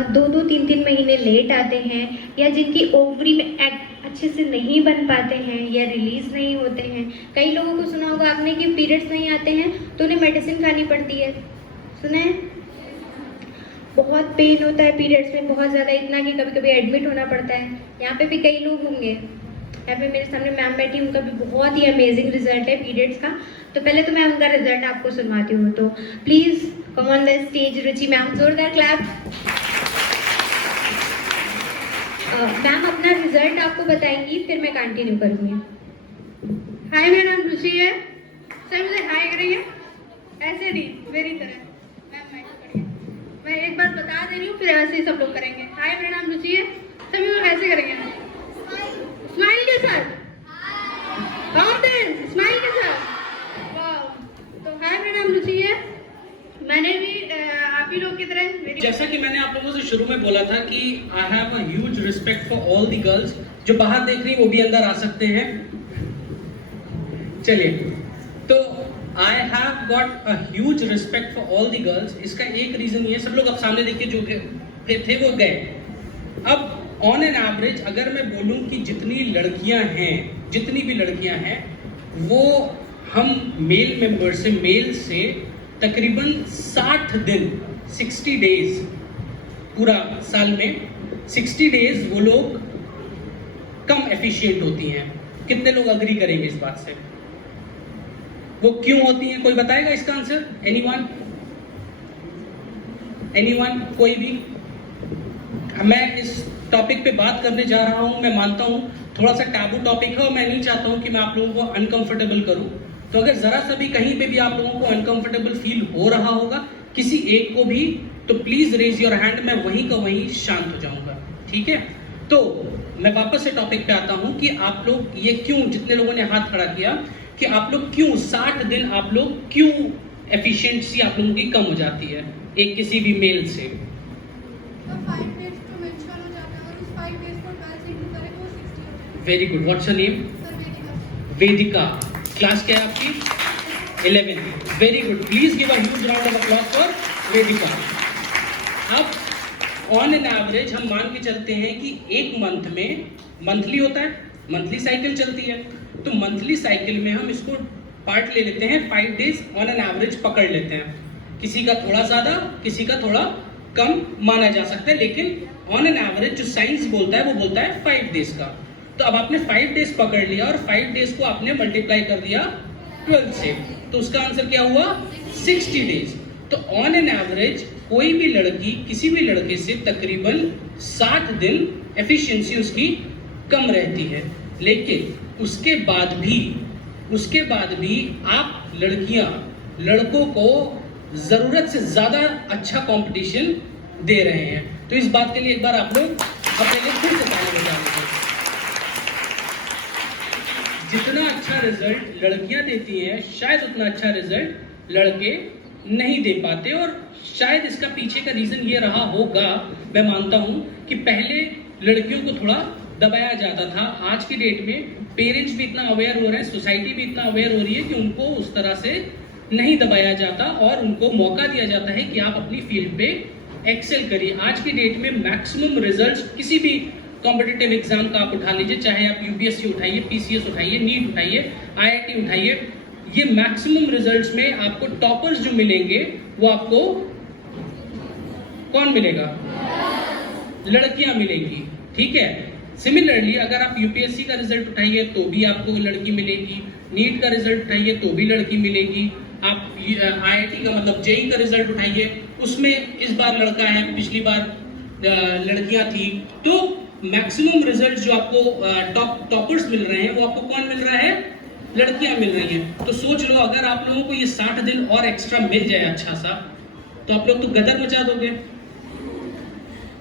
2-2, 3-3 महीने लेट आते हैं, या जिनकी ओवरी में एग अच्छे से नहीं बन पाते हैं या रिलीज नहीं होते हैं। कई लोगों को सुना होगा आपने कि पीरियड्स नहीं आते हैं तो उन्हें मेडिसिन खानी पड़ती है, सुना है? बहुत पेन होता है पीरियड्स में, बहुत ज़्यादा, इतना कि कभी कभी एडमिट होना पड़ता है। यहाँ पे भी कई लोग होंगे, यहाँ पे मेरे सामने मैम बैठी, उनका भी बहुत ही अमेजिंग रिजल्ट है पीरियड्स का। तो पहले तो मैं उनका रिजल्ट आपको सुनवाती हूँ। तो please come on the stage Ruchi ma'am, जोरदार क्लैप। मैम अपना रिजल्ट आपको बताएंगी, फिर मैं कंटिन्यू करूँगी। हाय, मेरा नाम रुचि है। सब मुझे हाय करेंगे, ऐसे नहीं, मेरी तरह। मैं एक बार बता दे रही हूँ, फिर ऐसे ही सब लोग करेंगे। हाय, मेरा नाम रुचि है। सभी लोग ऐसे करेंगे, स्माइल के साथ, कॉन्फिडेंस, स्माइल के साथ। वाह। तो हाय, मेरा नाम रुचि है। मैंने भी आप ही लोग की तरह, जैसा कि मैंने आप लोगों से शुरू में बोला था कि I have a huge respect for all the girls. जो बाहर देख रही वो भी अंदर आ सकते हैं। चलिए, तो I have got a huge respect for all the girls. इसका एक रीजन ये, सब लोग अब सामने देखिए, जो थे वो गए। अब ऑन एन एवरेज अगर मैं बोलूं कि जितनी भी लड़कियां हैं वो हम मेल से तकरीबन 60 दिन, 60 डेज, पूरा साल में 60 डेज वो लोग कम एफिशिएंट होती हैं। कितने लोग अग्री करेंगे इस बात से? वो क्यों होती हैं? कोई बताएगा इसका आंसर? एनीवन? कोई भी? मैं इस टॉपिक पे बात करने जा रहा हूं। मैं मानता हूं थोड़ा सा टैबू टॉपिक है और मैं नहीं चाहता हूं कि मैं आप लोगों को अनकंफर्टेबल करूं। तो अगर जरा सा भी कहीं पे भी आप लोगों को अनकंफर्टेबल फील हो रहा होगा, किसी एक को भी, तो प्लीज रेज योर हैंड। मैं वहीं का वहीं शांत हो जाऊंगा, ठीक है? तो मैं वापस से टॉपिक पे आता हूं कि आप लोग ये क्यों, जितने लोगों ने हाथ खड़ा किया, कि आप लोग क्यों 60 दिन आप लोग क्यों एफिशिएंसी आप लोगों की कम हो जाती है एक किसी भी मेल से? तो 5 डेज तो मेंशन हो जाता है और उस 5 डेज को 12 से इंटू करें तो 60 हो जाएगा। Very good. What's your name? Sir Vedika. Vedika. Class क्या है आपकी? 11th। Very good. Please give a huge round of applause for Vedika. अब ऑन एन एवरेज हम मान के चलते हैं कि एक मंथ में, मंथली होता है, मंथली साइकिल चलती है, तो मंथली साइकिल में हम इसको पार्ट ले लेते हैं, 5 डेज ऑन एन एवरेज पकड़ लेते हैं। किसी का थोड़ा ज़्यादा, किसी का थोड़ा कम माना जा सकता है, लेकिन ऑन एन एवरेज जो साइंस बोलता है वो बोलता है 5 डेज का। तो अब आपने 5 डेज पकड़ लिया और 5 डेज को आपने मल्टीप्लाई कर दिया 12 से, तो उसका आंसर क्या हुआ? 60 डेज। तो ऑन एन एवरेज कोई भी लड़की किसी भी लड़के से तकरीबन 60 दिन एफिशिएंसी उसकी कम रहती है। लेकिन उसके बाद भी आप लड़कियां लड़कों को जरूरत से ज्यादा अच्छा कंपटीशन दे रहे हैं। तो इस बात के लिए एक बार आप लोग अपने लिए खुद से ताली बजा लीजिए। जितना अच्छा रिजल्ट लड़कियां देती हैं, शायद उतना अच्छा रिजल्ट लड़के नहीं दे पाते, और शायद इसका पीछे का रीजन ये रहा होगा, मैं मानता हूं कि पहले लड़कियों को थोड़ा दबाया जाता था। आज की डेट में पेरेंट्स भी इतना अवेयर हो रहे हैं, सोसाइटी भी इतना अवेयर हो रही है कि उनको उस तरह से नहीं दबाया जाता और उनको मौका दिया जाता है कि आप अपनी फील्ड पे एक्सेल करिए। आज की डेट में मैक्सिमम रिजल्ट्स किसी भी कॉम्पिटिटिव एग्जाम का आप उठा लीजिए, चाहे आप यूपीएससी उठाइए, पीसीएस उठाइए, नीट उठाइए, आईआईटी उठाइए, ये मैक्सिमम रिजल्ट्स में आपको टॉपर्स जो मिलेंगे वो आपको कौन मिलेगा? लड़कियां मिलेंगी। ठीक है। सिमिलरली अगर आप यूपीएससी का रिजल्ट उठाइए तो भी आपको लड़की मिलेगी, नीट का रिजल्ट उठाइए तो भी लड़की मिलेगी, आप आईआईटी का मतलब जेईई का रिजल्ट उठाइए, उसमें इस बार लड़का है, पिछली बार लड़कियां थी। तो मैक्सिमम रिजल्ट जो आपको टॉपर्स मिल रहे हैं वो आपको कौन मिल रहा है? लड़कियां मिल रही हैं। तो सोच लो अगर आप लोगों को ये 60 दिन और एक्स्ट्रा मिल जाए अच्छा सा, तो आप लोग तो गदर मचा दोगे,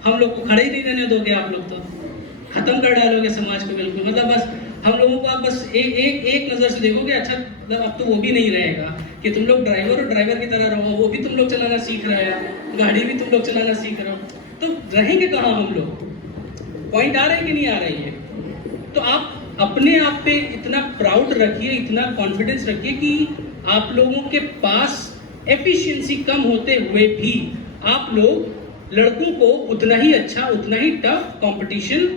हम लोग को खड़े ही नहीं रहने दोगे, आप लोग तो खत्म कर डालोगे समाज को बिल्कुल। मतलब बस हम लोगों को आप बस एक नजर से देखोगे, अच्छा मतलब अब तो वो भी नहीं रहेगा कि तुम लोग ड्राइवर की तरह रहो, वो भी तुम लोग चलाना सीख रहे हो, गाड़ी भी तुम लोग चलाना सीख रहे हो, तो रहेंगे कहाँ हम लोग? पॉइंट आ रहा है कि नहीं आ रही है? तो आप अपने आप पे इतना प्राउड रखिए, इतना कॉन्फिडेंस रखिए कि आप लोगों के पास एफिशिएंसी कम होते हुए भी आप लोग लड़कों को उतना ही अच्छा, उतना ही टफ कंपटीशन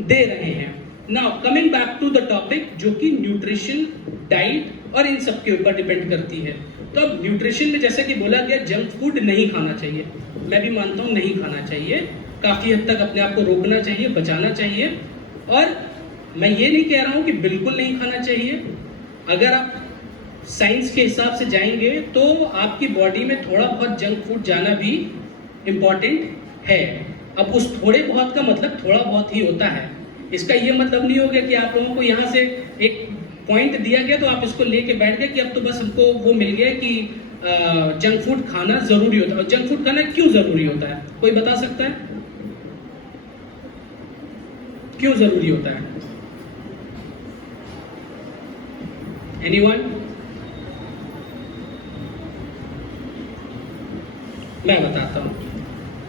दे रहे हैं। Now coming back to the topic, जो कि न्यूट्रिशन, डाइट और इन सब के ऊपर डिपेंड करती है। तो अब न्यूट्रिशन में जैसे कि बोला गया, जंक फूड नहीं खाना चाहिए, मैं भी मानता हूँ नहीं खाना चाहिए, काफ़ी हद तक अपने आप को रोकना चाहिए, बचाना चाहिए। और मैं ये नहीं कह रहा हूँ कि बिल्कुल नहीं खाना चाहिए। अगर आप साइंस के हिसाब से जाएंगे तो आपकी बॉडी में थोड़ा बहुत जंक फूड जाना भी इम्पॉर्टेंट है। अब उस थोड़े बहुत का मतलब थोड़ा बहुत ही होता है, इसका ये मतलब नहीं हो गया कि आप लोगों को यहाँ से एक पॉइंट दिया गया तो आप इसको लेके बैठ गए कि अब तो बस हमको वो मिल गया कि जंक फूड खाना जरूरी होता है। और जंक फूड खाना क्यों जरूरी होता है, कोई बता सकता है? क्यों जरूरी होता है? एनीवन? मैं बताता हूँ।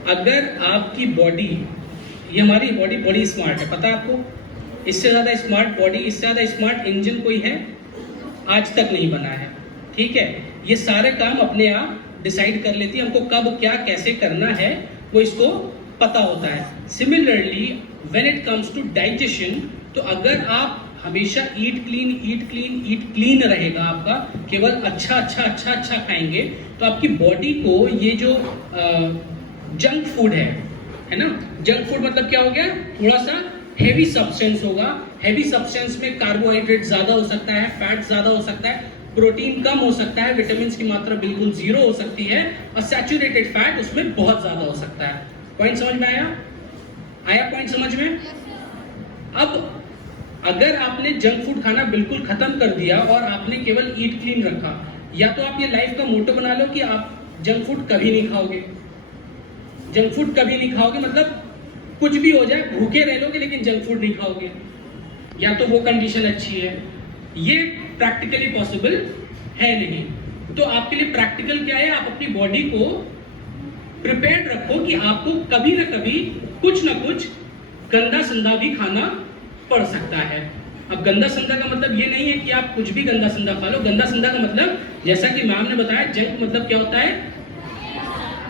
अगर आपकी बॉडी, ये हमारी बॉडी बड़ी स्मार्ट है, पता है आपको? इससे ज़्यादा स्मार्ट बॉडी, इससे ज़्यादा स्मार्ट इंजन कोई है? आज तक नहीं बना है। ठीक है। ये सारे काम अपने आप डिसाइड कर लेती है, हमको कब क्या कैसे करना है वो इसको पता होता है। Similarly when it comes to digestion, तो अगर आप हमेशा ईट क्लीन रहेगा आपका, केवल अच्छा खाएंगे, तो आपकी बॉडी को ये जो जंक फूड है ना, जंक फूड मतलब क्या हो गया? थोड़ा सा हेवी सब्सटेंस होगा। हेवी सब्सटेंस में कार्बोहाइड्रेट ज्यादा हो सकता है, फैट ज्यादा हो सकता है, प्रोटीन कम हो सकता है, विटामिन की मात्रा बिल्कुल 0 हो सकती है, और सैचुरेटेड फैट उसमें बहुत ज्यादा हो सकता है। पॉइंट समझ में आया? पॉइंट समझ में? अब अगर आपने जंक फूड खाना बिल्कुल खत्म कर दिया और आपने केवल ईट क्लीन रखा, या तो आप ये लाइफ का मोटो बना लो कि आप जंक फूड कभी नहीं खाओगे, जंक फूड कभी नहीं खाओगे, मतलब कुछ भी हो जाए भूखे रह लोगे लेकिन जंक फूड नहीं खाओगे, या तो वो कंडीशन अच्छी है। ये प्रैक्टिकली पॉसिबल है नहीं। तो आपके लिए प्रैक्टिकल क्या है, आप अपनी बॉडी को प्रिपेयर्ड रखो कि आपको कभी ना कभी कुछ ना कुछ गंदा संदा भी खाना पड़ सकता है। अब गंदा संदा का मतलब ये नहीं है कि आप कुछ भी गंदा संदा खा लो। गंदा संदा का मतलब, जैसा कि मैम ने बताया, जंक मतलब क्या होता है,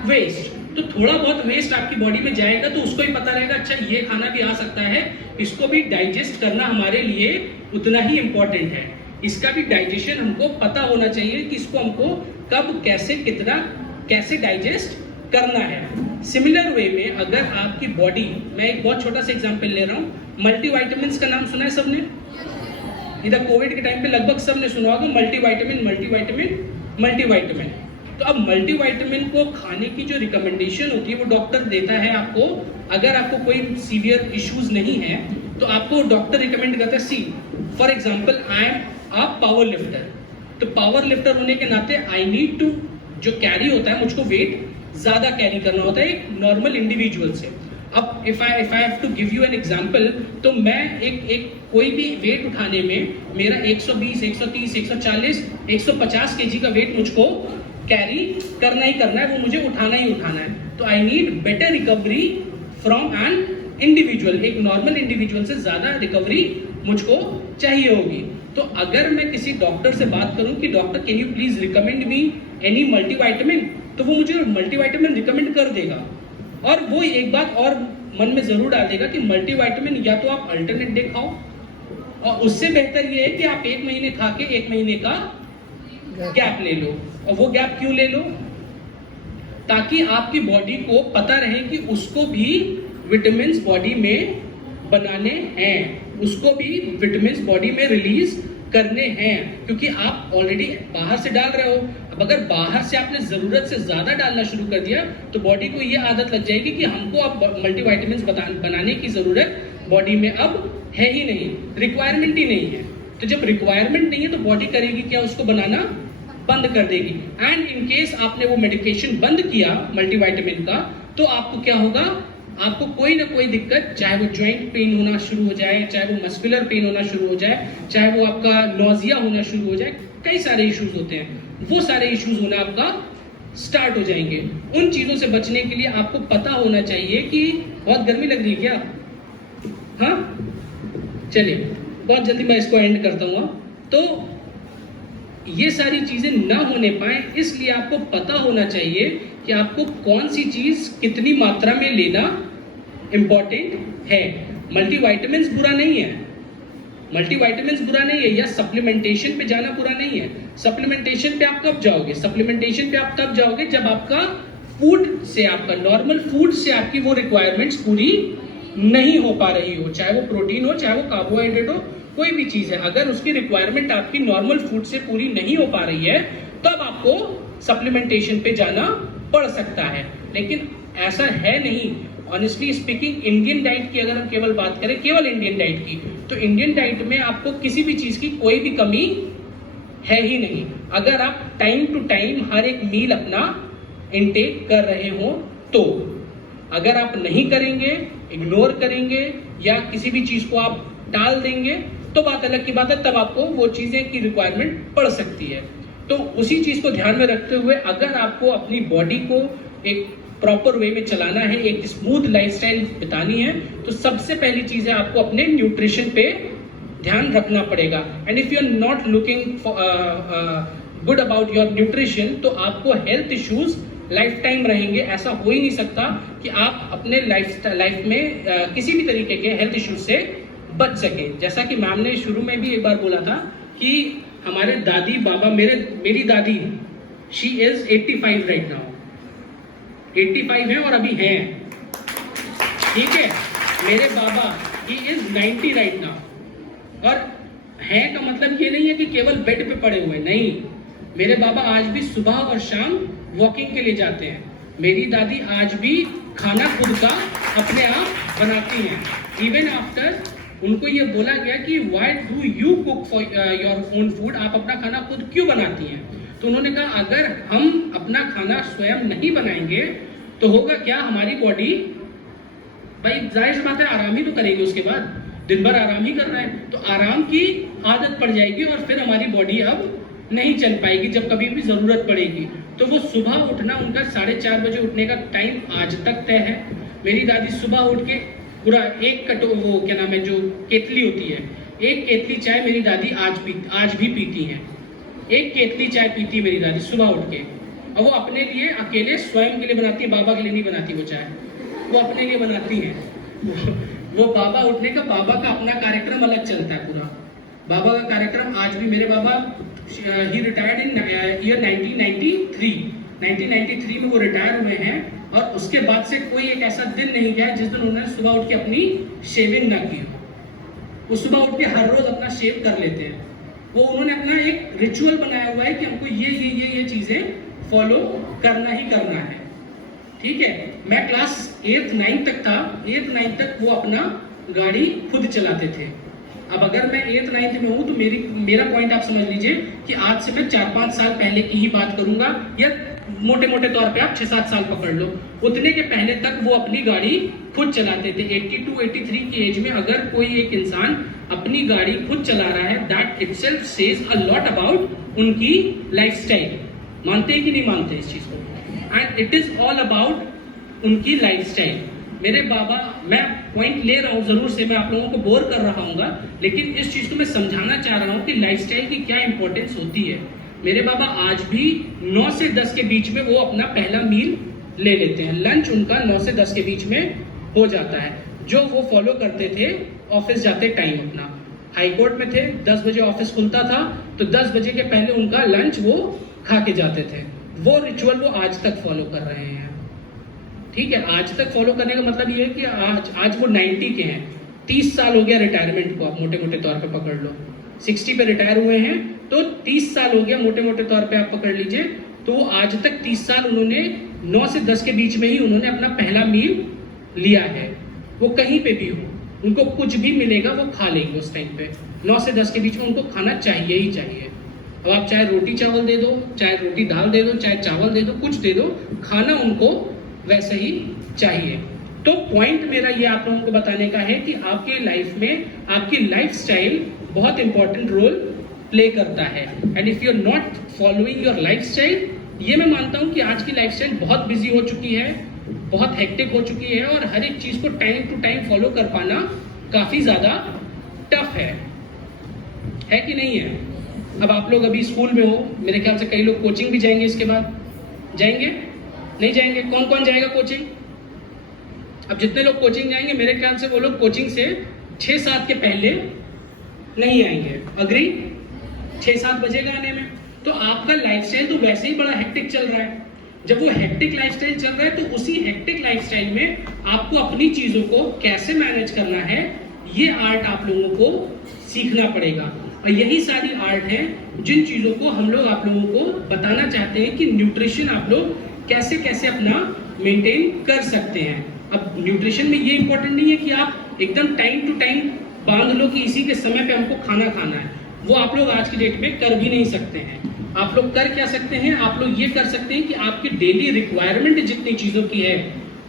वेस्ट। तो थोड़ा बहुत वेस्ट आपकी बॉडी में जाएगा तो उसको ही पता रहेगा, अच्छा ये खाना भी आ सकता है, इसको भी डाइजेस्ट करना हमारे लिए उतना ही इंपॉर्टेंट है। इसका भी डाइजेशन हमको पता होना चाहिए कि इसको हमको कब, कैसे, कितना, कैसे डाइजेस्ट करना है। सिमिलर वे में अगर आपकी बॉडी, मैं एक बहुत छोटा सा एग्जांपल ले रहा हूँ, मल्टीविटामिन्स का नाम सुना है सबने? इधर कोविड के टाइम पे लगभग सबने सुना होगा मल्टीविटामिन मल्टीविटामिन मल्टीविटामिन। तो अब मल्टीविटामिन को खाने की जो रिकमेंडेशन होती है वो डॉक्टर देता है आपको। अगर आपको कोई सीवियर इश्यूज नहीं है तो आपको डॉक्टर रिकमेंड करता है, see for example I am a power lifter, तो पावर लिफ्टर होने के नाते आई नीड टू, जो कैरी होता है, मुझको वेट ज्यादा कैरी करना होता है एक नॉर्मल इंडिविजुअल से। अब if I have to give you an example, तो मैं एक कोई भी वेट उठाने में मेरा 120, 130, 140, 150 केजी का वेट मुझको कैरी करना ही करना है, वो मुझे उठाना ही उठाना है। तो I need better recovery from an individual, एक नॉर्मल इंडिविजुअल से ज्यादा रिकवरी मुझको चाहिए होगी। तो अगर मैं किसी डॉक्टर से बात करूं कि doctor can you please recommend me any multivitamin, तो वो मुझे मल्टीविटामिन रिकमेंड कर देगा। और वो एक बात और मन में जरूर डाल देगा कि मल्टीविटामिन या तो आप अल्टरनेट डे खाओ, और उससे बेहतर ये है कि आप 1 महीने खा के 1 महीने का गैप ले लो। और वो गैप क्यों ले लो? ताकि आपकी बॉडी को पता रहे कि उसको भी विटामिन्स बॉडी में बनाने हैं, उसको भी विटामिन्स बॉडी में रिलीज करने हैं, क्योंकि आप ऑलरेडी बाहर से डाल रहे हो। अब अगर बाहर से आपने जरूरत से ज्यादा डालना शुरू कर दिया तो बॉडी को ये आदत लग जाएगी कि हमको अब मल्टीविटामिन्स बनाने की जरूरत बॉडी में अब है ही नहीं, रिक्वायरमेंट ही नहीं है। तो जब रिक्वायरमेंट नहीं है तो बॉडी करेगी क्या? उसको बनाना बंद कर देगी। एंड इन केस आपने वो मेडिकेशन बंद किया मल्टीविटामिन का, तो आपको क्या होगा? आपको कोई ना कोई दिक्कत, चाहे वो ज्वाइंट पेन होना शुरू हो जाए, चाहे वो मस्कुलर पेन होना शुरू हो जाए, चाहे वो आपका नोजिया होना शुरू हो जाए, कई सारे इश्यूज होते हैं, वो सारे इश्यूज होना आपका स्टार्ट हो जाएंगे। उन चीजों से बचने के लिए आपको पता होना चाहिए कि बहुत गर्मी लग रही है क्या? हाँ, चलिए बहुत जल्दी मैं इसको एंड करता हूँ। तो ये सारी चीजें ना होने पाए, इसलिए आपको पता होना चाहिए कि आपको कौन सी चीज कितनी मात्रा में लेना इंपॉर्टेंट है। मल्टीविटामिन्स बुरा नहीं है, मल्टीविटामिन्स बुरा नहीं है, या सप्लीमेंटेशन पे जाना बुरा नहीं है। सप्लीमेंटेशन पे आप कब जाओगे? सप्लीमेंटेशन पे आप तब जाओगे जब आपका फूड से, आपका नॉर्मल फूड से आपकी वो रिक्वायरमेंट्स पूरी नहीं हो पा रही हो, चाहे वो प्रोटीन हो, चाहे वो कार्बोहाइड्रेट हो, कोई भी चीज है, अगर उसकी रिक्वायरमेंट आपकी नॉर्मल फूड से पूरी नहीं हो पा रही है तब आपको सप्लीमेंटेशन पे जाना पड़ सकता है। लेकिन ऐसा है नहीं। ऑनेस्टली स्पीकिंग, इंडियन डाइट की अगर हम केवल बात करें, केवल इंडियन डाइट की, तो इंडियन डाइट में आपको किसी भी चीज की कोई भी कमी है ही नहीं। अगर आप टाइम टू टाइम हर एक मील अपना इनटेक कर रहे हो तो। अगर आप नहीं करेंगे, इग्नोर करेंगे या किसी भी चीज को आप टाल देंगे तो बात अलग की बात है, तब आपको वो चीजें की रिक्वायरमेंट पड़ सकती है। तो उसी चीज को ध्यान में रखते हुए अगर आपको अपनी बॉडी को एक प्रॉपर वे में चलाना है, एक स्मूथ लाइफस्टाइल बितानी है, तो सबसे पहली चीज है आपको अपने न्यूट्रिशन पे ध्यान रखना पड़ेगा। And if you are not looking good about your nutrition, तो आपको हेल्थ इश्यूज लाइफ टाइम रहेंगे। ऐसा हो ही नहीं सकता कि आप अपने लाइफ में किसी भी तरीके के हेल्थ इश्यूज से बच सके। जैसा कि मैम ने शुरू में भी एक बार बोला था कि हमारे दादी बाबा, मेरी दादी, शी इज 85 राइट नाउ, 85 है और अभी हैं, ठीक है। मेरे बाबा, ही इज 90 राइट नाउ। और है का मतलब ये नहीं है कि केवल बेड पे पड़े हुए, नहीं। मेरे बाबा आज भी सुबह और शाम वॉकिंग के लिए जाते हैं। मेरी दादी आज भी खाना खुद का अपने आप बनाती हैं। इवन आफ्टर उनको ये बोला गया कि why do you cook for your own food, आप अपना खाना खुद क्यों बनाती हैं? तो उन्होंने कहा अगर हम अपना खाना स्वयं नहीं बनाएंगे तो होगा क्या, हमारी बॉडी, भाई जाहिर सी बात है आराम ही तो करेगी, उसके बाद दिन भर आराम ही करना है, तो आराम की आदत पड़ जाएगी और फिर हमारी बॉडी अब नहीं चल पाएगी जब कभी भी ज़रूरत पड़ेगी। तो वो सुबह उठना, उनका 4:30 बजे उठने का टाइम आज तक तय है। मेरी दादी सुबह उठ के पूरा एक वो क्या नाम है जो केतली होती है, एक केतली चाय मेरी दादी आज भी पीती हैं। एक केतली चाय पीती है मेरी दादी सुबह उठ के, और वो अपने लिए अकेले स्वयं के लिए बनाती है, बाबा के लिए नहीं बनाती वो चाय, वो अपने लिए बनाती हैं। वो बाबा उठने का, बाबा का अपना कार्यक्रम अलग चलता है पूरा। बाबा का कार्यक्रम आज भी, मेरे बाबा ही रिटायर्ड इन ईयर 1993 में वो रिटायर हुए हैं, और उसके बाद से कोई एक ऐसा दिन नहीं गया जिस दिन उन्होंने सुबह उठ के अपनी शेविंग ना की हो। वो सुबह उठ के हर रोज अपना शेव कर लेते हैं। वो उन्होंने अपना एक रिचुअल बनाया हुआ है कि हमको ये चीजें फॉलो करना ही करना है। ठीक है, मैं क्लास 8th 9th तक था, 8th 9th तक वो अपना गाड़ी खुद चलाते थे। अब अगर मैं 8th 9th में हूँ तो मेरा पॉइंट आप समझ लीजिए कि आज से मैं 4-5 साल पहले की ही बात करूंगा, या मोटे मोटे तौर पे आप 6-7 साल पकड़ लो। उतने के पहले तक वो अपनी गाड़ी खुद चलाते थे। 82-83 की एज में अगर कोई एक इंसान अपनी गाड़ी खुद चला रहा है, that itself says a lot about उनकी लाइफस्टाइल। मानते हैं कि नहीं मानते इस चीज को? And it is all about उनकी लाइफस्टाइल। मेरे बाबा, मैं पॉइंट ले रहा हूँ जरूर से, मैं आप लोगों को बोर कर रहा हूँ, लेकिन इस चीज को मैं समझाना चाह रहा हूँ कि लाइफस्टाइल की क्या इंपॉर्टेंस होती है। मेरे बाबा आज भी 9 से 10 के बीच में वो अपना पहला मील ले लेते हैं। लंच उनका 9 से 10 के बीच में हो जाता है, जो वो फॉलो करते थे ऑफिस जाते टाइम अपना। हाई कोर्ट में थे, 10 बजे ऑफिस खुलता था, तो 10 बजे के पहले उनका लंच वो खा के जाते थे। वो रिचुअल वो आज तक फॉलो कर रहे हैं। ठीक है, आज तक फॉलो करने का मतलब ये है कि आज वो 90 के हैं, 30 साल हो गया रिटायरमेंट को, आप मोटे मोटे तौर पे पकड़ लो। 60 पे रिटायर हुए हैं तो 30 साल हो गया मोटे मोटे तौर पे आप पकड़ लीजिए। तो आज तक 30 साल उन्होंने 9 से 10 के बीच में ही उन्होंने अपना पहला मील लिया है। वो कहीं पे भी हो, उनको कुछ भी मिलेगा वो खा लेंगे उस टाइम पे। 9 से 10 के बीच में उनको खाना चाहिए ही चाहिए। अब आप चाहे रोटी चावल दे दो, चाहे रोटी दाल दे दो, चाहे चावल दे दो, कुछ दे दो, खाना उनको वैसे ही चाहिए। तो पॉइंट मेरा ये आप लोगों को बताने का है कि आपके लाइफ में आपकी लाइफस्टाइल बहुत इंपॉर्टेंट रोल प्ले करता है। And if you are not following your lifestyle, ये मैं मानता हूँ कि आज की लाइफस्टाइल बहुत बिजी हो चुकी है, बहुत हेक्टिक हो चुकी है, और हर एक चीज को टाइम टू टाइम फॉलो कर पाना काफी ज्यादा टफ है कि नहीं है? अब आप लोग अभी स्कूल में हो, मेरे ख्याल से कई लोग कोचिंग भी जाएंगे, इसके बाद जाएंगे नहीं जाएंगे? कौन कौन जाएगा कोचिंग? अब जितने लोग कोचिंग जाएंगे मेरे ख्याल से वो लोग कोचिंग से 6-7 के पहले नहीं आएंगे। अग्री? 6-7 बजेगा आने में। तो आपका लाइफस्टाइल तो वैसे ही बड़ा हेक्टिक चल रहा है। जब वो हेक्टिक लाइफस्टाइल चल रहा है तो उसी हेक्टिक लाइफस्टाइल में आपको अपनी चीजों को कैसे मैनेज करना है, ये आर्ट आप लोगों को सीखना पड़ेगा। और यही सारी आर्ट है जिन चीजों को हम लोग आप लोगों को बताना चाहते हैं कि न्यूट्रिशन आप लोग कैसे कैसे अपना मेंटेन कर सकते हैं। अब न्यूट्रिशन में ये इंपॉर्टेंट नहीं है कि आप एकदम टाइम टू टाइम बांध लो कि इसी के समय पे हमको खाना खाना है। वो आप लोग आज की डेट में कर भी नहीं सकते हैं। आप लोग कर क्या सकते हैं? आप लोग ये कर सकते हैं कि आपकी डेली रिक्वायरमेंट जितनी चीज़ों की है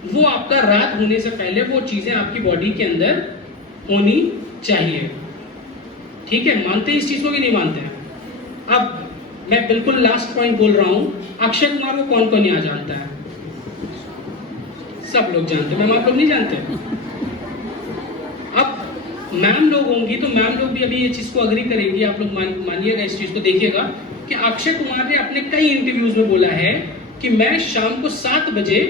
वो आपका रात होने से पहले वो चीज़ें आपकी बॉडी के अंदर होनी चाहिए। ठीक है, मानते हैं इस चीज़ को कि नहीं मानते हैं? अब मैं बिल्कुल लास्ट पॉइंट बोल रहा हूँ। अक्षय कुमार को कौन कौन यहाँ जानता है? सब लोग जानते हैं, मैम आप लोग नहीं जानते? अब मैम लोग होंगी तो मैम लोग भी अभी ये चीज़ को अग्री करेंगी। आप लोग मानिएगा, इस चीज़ को देखिएगा कि अक्षय कुमार ने अपने कई इंटरव्यूज में बोला है कि मैं शाम को 7 बजे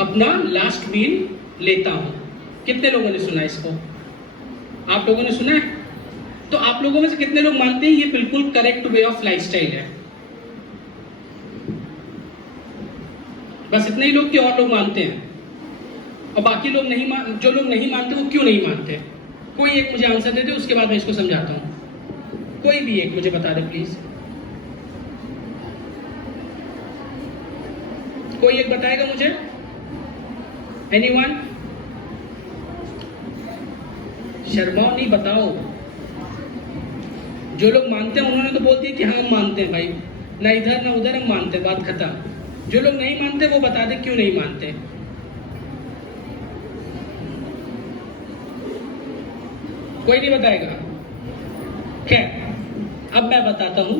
अपना लास्ट मील लेता हूँ। कितने लोगों ने सुना इसको? आप लोगों ने सुना है? तो आप लोगों में से कितने लोग मानते हैं ये बिल्कुल करेक्ट वे ऑफ लाइफस्टाइल है? बस इतने ही लोग कि और लोग मानते हैं? और बाकी लोग नहीं जो लोग नहीं मानते वो क्यों नहीं मानते? कोई एक मुझे आंसर दे दे, उसके बाद मैं इसको समझाता हूं। कोई भी एक मुझे बता दे प्लीज। कोई एक बताएगा मुझे? एनीवन? शर्माओ नहीं, बताओ। जो लोग मानते हैं उन्होंने तो बोल दिया कि हाँ हम मानते हैं भाई, ना इधर ना उधर, हम मानते हैं, बात खत्म। जो लोग नहीं मानते वो बता दे क्यों नहीं मानते। कोई नहीं बताएगा? खैर अब मैं बताता हूँ,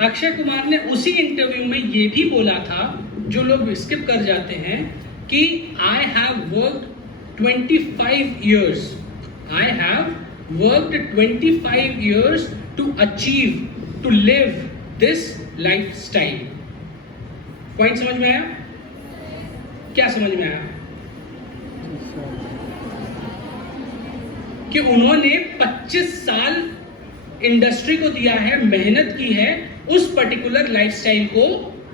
अक्षय कुमार ने उसी इंटरव्यू में ये भी बोला था, जो लोग स्किप कर जाते हैं, कि I have worked 25 years, I have worked 25 years to achieve, to live this lifestyle. Point समझ में आया? क्या समझ में आया? कि उन्होंने 25 साल इंडस्ट्री को दिया है, मेहनत की है उस पर्टिकुलर लाइफस्टाइल को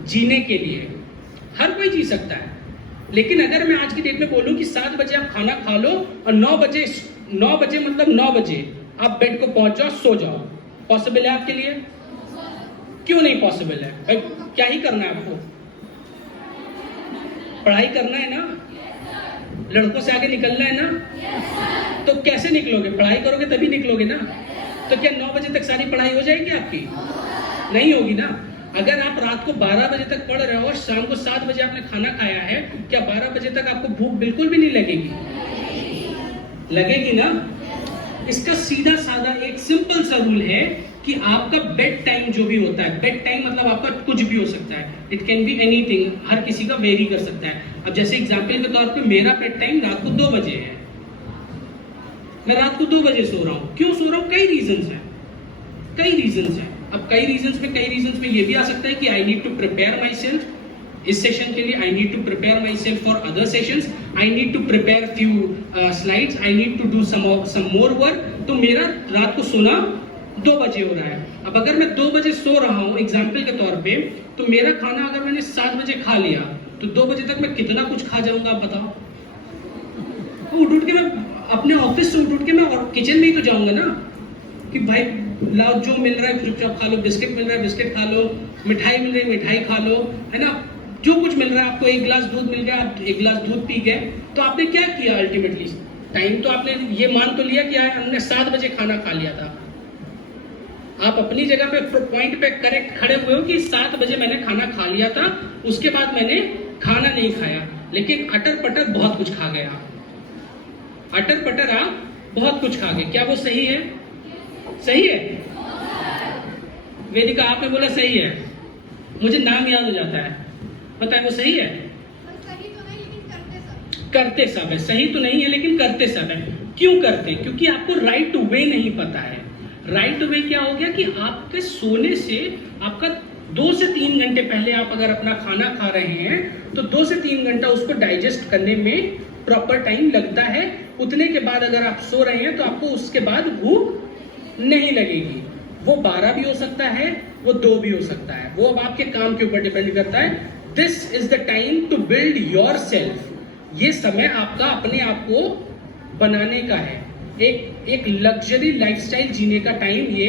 जीने के लिए। हर कोई जी सकता है, लेकिन अगर मैं आज की डेट में बोलूं कि 7 बजे आप खाना खा लो और 9 बजे मतलब 9 बजे आप बेड को पहुंच जाओ, सो जाओ, पॉसिबल है आपके लिए? क्यों नहीं पॉसिबल है? भाई क्या ही करना है आपको? पढ़ाई करना है ना, लड़कों से आगे निकलना है ना, तो कैसे निकलोगे? पढ़ाई करोगे तभी निकलोगे ना। तो क्या 9 बजे तक सारी पढ़ाई हो जाएगी आपकी? नहीं होगी ना। अगर आप रात को 12 बजे तक पढ़ रहे हो और शाम को 7 बजे आपने खाना खाया है, क्या 12 बजे तक आपको भूख बिल्कुल भी नहीं लगेगी? लगेगी ना। इसका सीधा साधा एक सिंपल सा रूल है कि आपका बेड टाइम जो भी होता है, बेड टाइम मतलब आपका कुछ भी हो सकता है, इट कैन बी एनीथिंग, हर किसी का वेरी कर सकता है। अब जैसे एग्जांपल के तौर पे मेरा बेड टाइम रात को 2 बजे है, मैं रात को 2 बजे सो रहा हूँ। क्यों सो रहा हूँ? कई रीजंस हैं, कई रीजंस हैं। अब कई रीजंस में ये भी आ सकता है कि I need to prepare myself इस सेशन के लिए, I need to prepare myself for other sessions, I need to prepare few slides, I need to do some more work. तो मेरा रात को सोना 2 बजे हो रहा है। अब अगर मैं 2 बजे सो रहा हूँ एग्जाम्पल के तौर पे, तो मेरा खाना अगर मैंने 7 बजे खा लिया, तो 2 बजे तक मैं कितना कुछ खा जाऊंगा आप बताओ? उठ के मैं अपने ऑफिस से उठ के मैं किचन में ही तो जाऊंगा ना, कि भाई लाओ जो मिल रहा है चुपचाप खा लो, बिस्किट मिल रहा है बिस्किट खा लो, मिठाई मिल रही है मिठाई खा लो, है ना, जो कुछ मिल रहा है आपको। 1 गिलास दूध मिल गया, आप 1 गिलास दूध पी गए, तो आपने क्या किया अल्टीमेटली? टाइम तो आपने ये मान तो लिया कि हमने 7 बजे खाना खा लिया था। आप अपनी जगह पे पॉइंट पे करेक्ट खड़े हुए हो कि 7 बजे मैंने खाना खा लिया था, उसके बाद मैंने खाना नहीं खाया, लेकिन अटर पटर बहुत कुछ खा गए आप, अटर पटर आप बहुत कुछ खा गए। क्या वो सही है? सही है? वेदिका आपने बोला सही है, मुझे नाम याद हो जाता है, बताए वो सही है? सही तो नहीं, लेकिन करते सब है। सही तो नहीं है लेकिन करते सब है। क्यों करते? क्योंकि आपको राइट वे नहीं पता है। राइट वे क्या हो गया कि आपके सोने से आपका 2 से 3 घंटे पहले आप अगर अपना खाना खा रहे हैं, तो 2 से 3 घंटा उसको डाइजेस्ट करने में प्रॉपर टाइम लगता है। उतने के बाद अगर आप सो रहे हैं तो आपको उसके बाद भूख नहीं लगेगी। वो 12 भी हो सकता है, वो 2 भी हो सकता है, वो अब आपके काम के ऊपर डिपेंड करता है। This is the time to build yourself. ये समय आपका अपने आप को बनाने का है। एक लग्जरी लाइफस्टाइल जीने का टाइम ये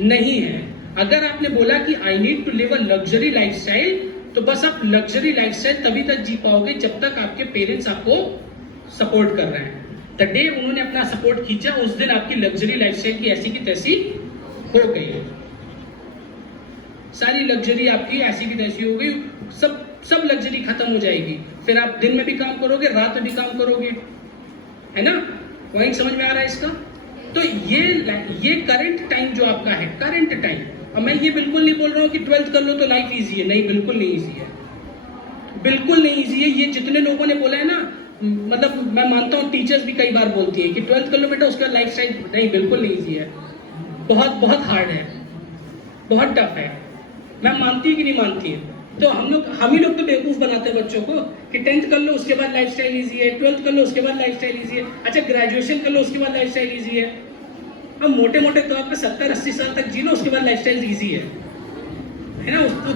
नहीं है। अगर आपने बोला कि I need to live a luxury lifestyle, तो बस आप लग्जरी लाइफस्टाइल तभी तक जी पाओगे जब तक आपके पेरेंट्स आपको सपोर्ट कर रहे हैं। द डे उन्होंने अपना सपोर्ट खींचा, उस दिन आपकी लग्जरी लाइफस्टाइल की ऐसी की तैसी हो गई। सारी लग्जरी आपकी ऐसी की तैसी हो गई, सब लग्जरी खत्म हो जाएगी। फिर आप दिन में भी काम करोगे, रात में भी काम करोगे, है ना? पॉइंट समझ में आ रहा है इसका? तो ये करंट टाइम जो आपका है, करंट टाइम। अब मैं ये बिल्कुल नहीं बोल रहा हूँ कि 12th कर लो तो लाइफ इजी है, नहीं, बिल्कुल नहीं इजी है, बिल्कुल नहीं इजी है। ये जितने लोगों ने बोला है ना, मतलब मैं मानता हूँ टीचर्स भी कई बार बोलती है कि 12th कर लो बेटा, उसका लाइफ स्टाइल, नहीं, बिल्कुल नहीं इजी है, बहुत हार्ड है, बहुत टफ है। मैं मानती है कि नहीं मानती है? तो हम ही लोग तो बेवकूफ बनाते हैं बच्चों को कि 10th कर लो उसके बाद लाइफ स्टाइल ईजी है, 12th कर लो उसके बाद लाइफ स्टाइल ईजी है, अच्छा ग्रेजुएशन कर लो उसके बाद लाइफ स्टाइल ईजी है। अब मोटे तौर पे 70-80 साल तक जी लो, उसके बाद लाइफ स्टाइल ईजी है ना? तो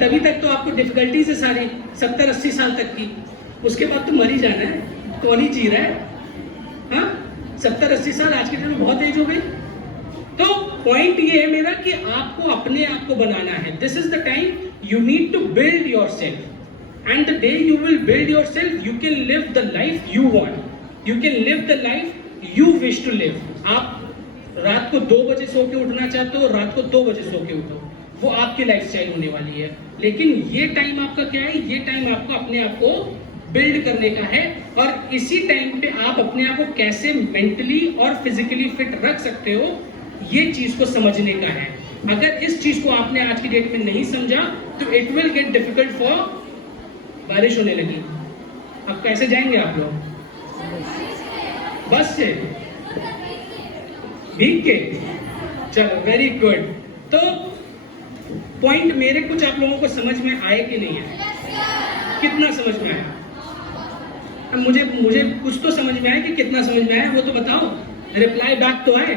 तभी तक तो आपको डिफिकल्टीज है सारी 70-80 साल तक की, उसके बाद तो मर ही जाना है, कौन ही जी रहा है? हाँ, 70-80 साल आज के दिन में बहुत एज हो गई। तो पॉइंट ये है मेरा कि आपको अपने आप को बनाना है। This is the time you need to build yourself, and the day you will build yourself, you can live the life you want, you can live the life you wish to live. आप रात को 2 बजे सो के उठना चाहते हो, रात को 2 बजे सो के उठो, वो आपकी लाइफस्टाइल होने वाली है। लेकिन ये टाइम आपका क्या है? ये टाइम आपको अपने आप को बिल्ड करने का है, और इसी टाइम पे आप अपने आप को कैसे मेंटली और फिजिकली फिट रख सकते हो, ये चीज को समझने का है। अगर इस चीज को आपने आज की डेट में नहीं समझा तो it will get difficult for, बारिश होने लगी, अब कैसे जाएंगे आप लोग? बस से भीग के? चलो वेरी गुड। तो पॉइंट मेरे कुछ आप लोगों को समझ में आए कि नहीं है? कितना समझ में आया? अब मुझे कुछ तो समझ में आया, कि कितना समझ में आया वो तो बताओ, रिप्लाई बैक तो आए।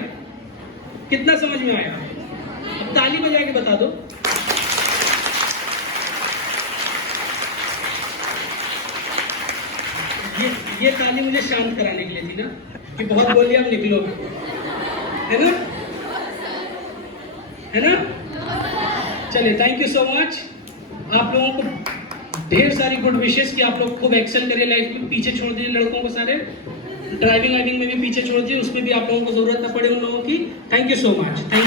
कितना समझ में आया? अब ताली बजा के बता दो। ये ताली मुझे शांत कराने के लिए थी ना, कि बहुत बोल दिया, अब निकलो, है ना? है ना? चलिए, थैंक यू सो मच। आप लोगों को ढेर सारी गुड विशेस कि आप लोग खूब एक्सेल करिए लाइफ में। पीछे छोड़ दीजिए लड़कों को सारे, ड्राइविंग में भी पीछे छोड़ दीजिए, उसमें भी आप लोगों को जरूरत न पड़े उन लोगों की। Thank you so much. Thank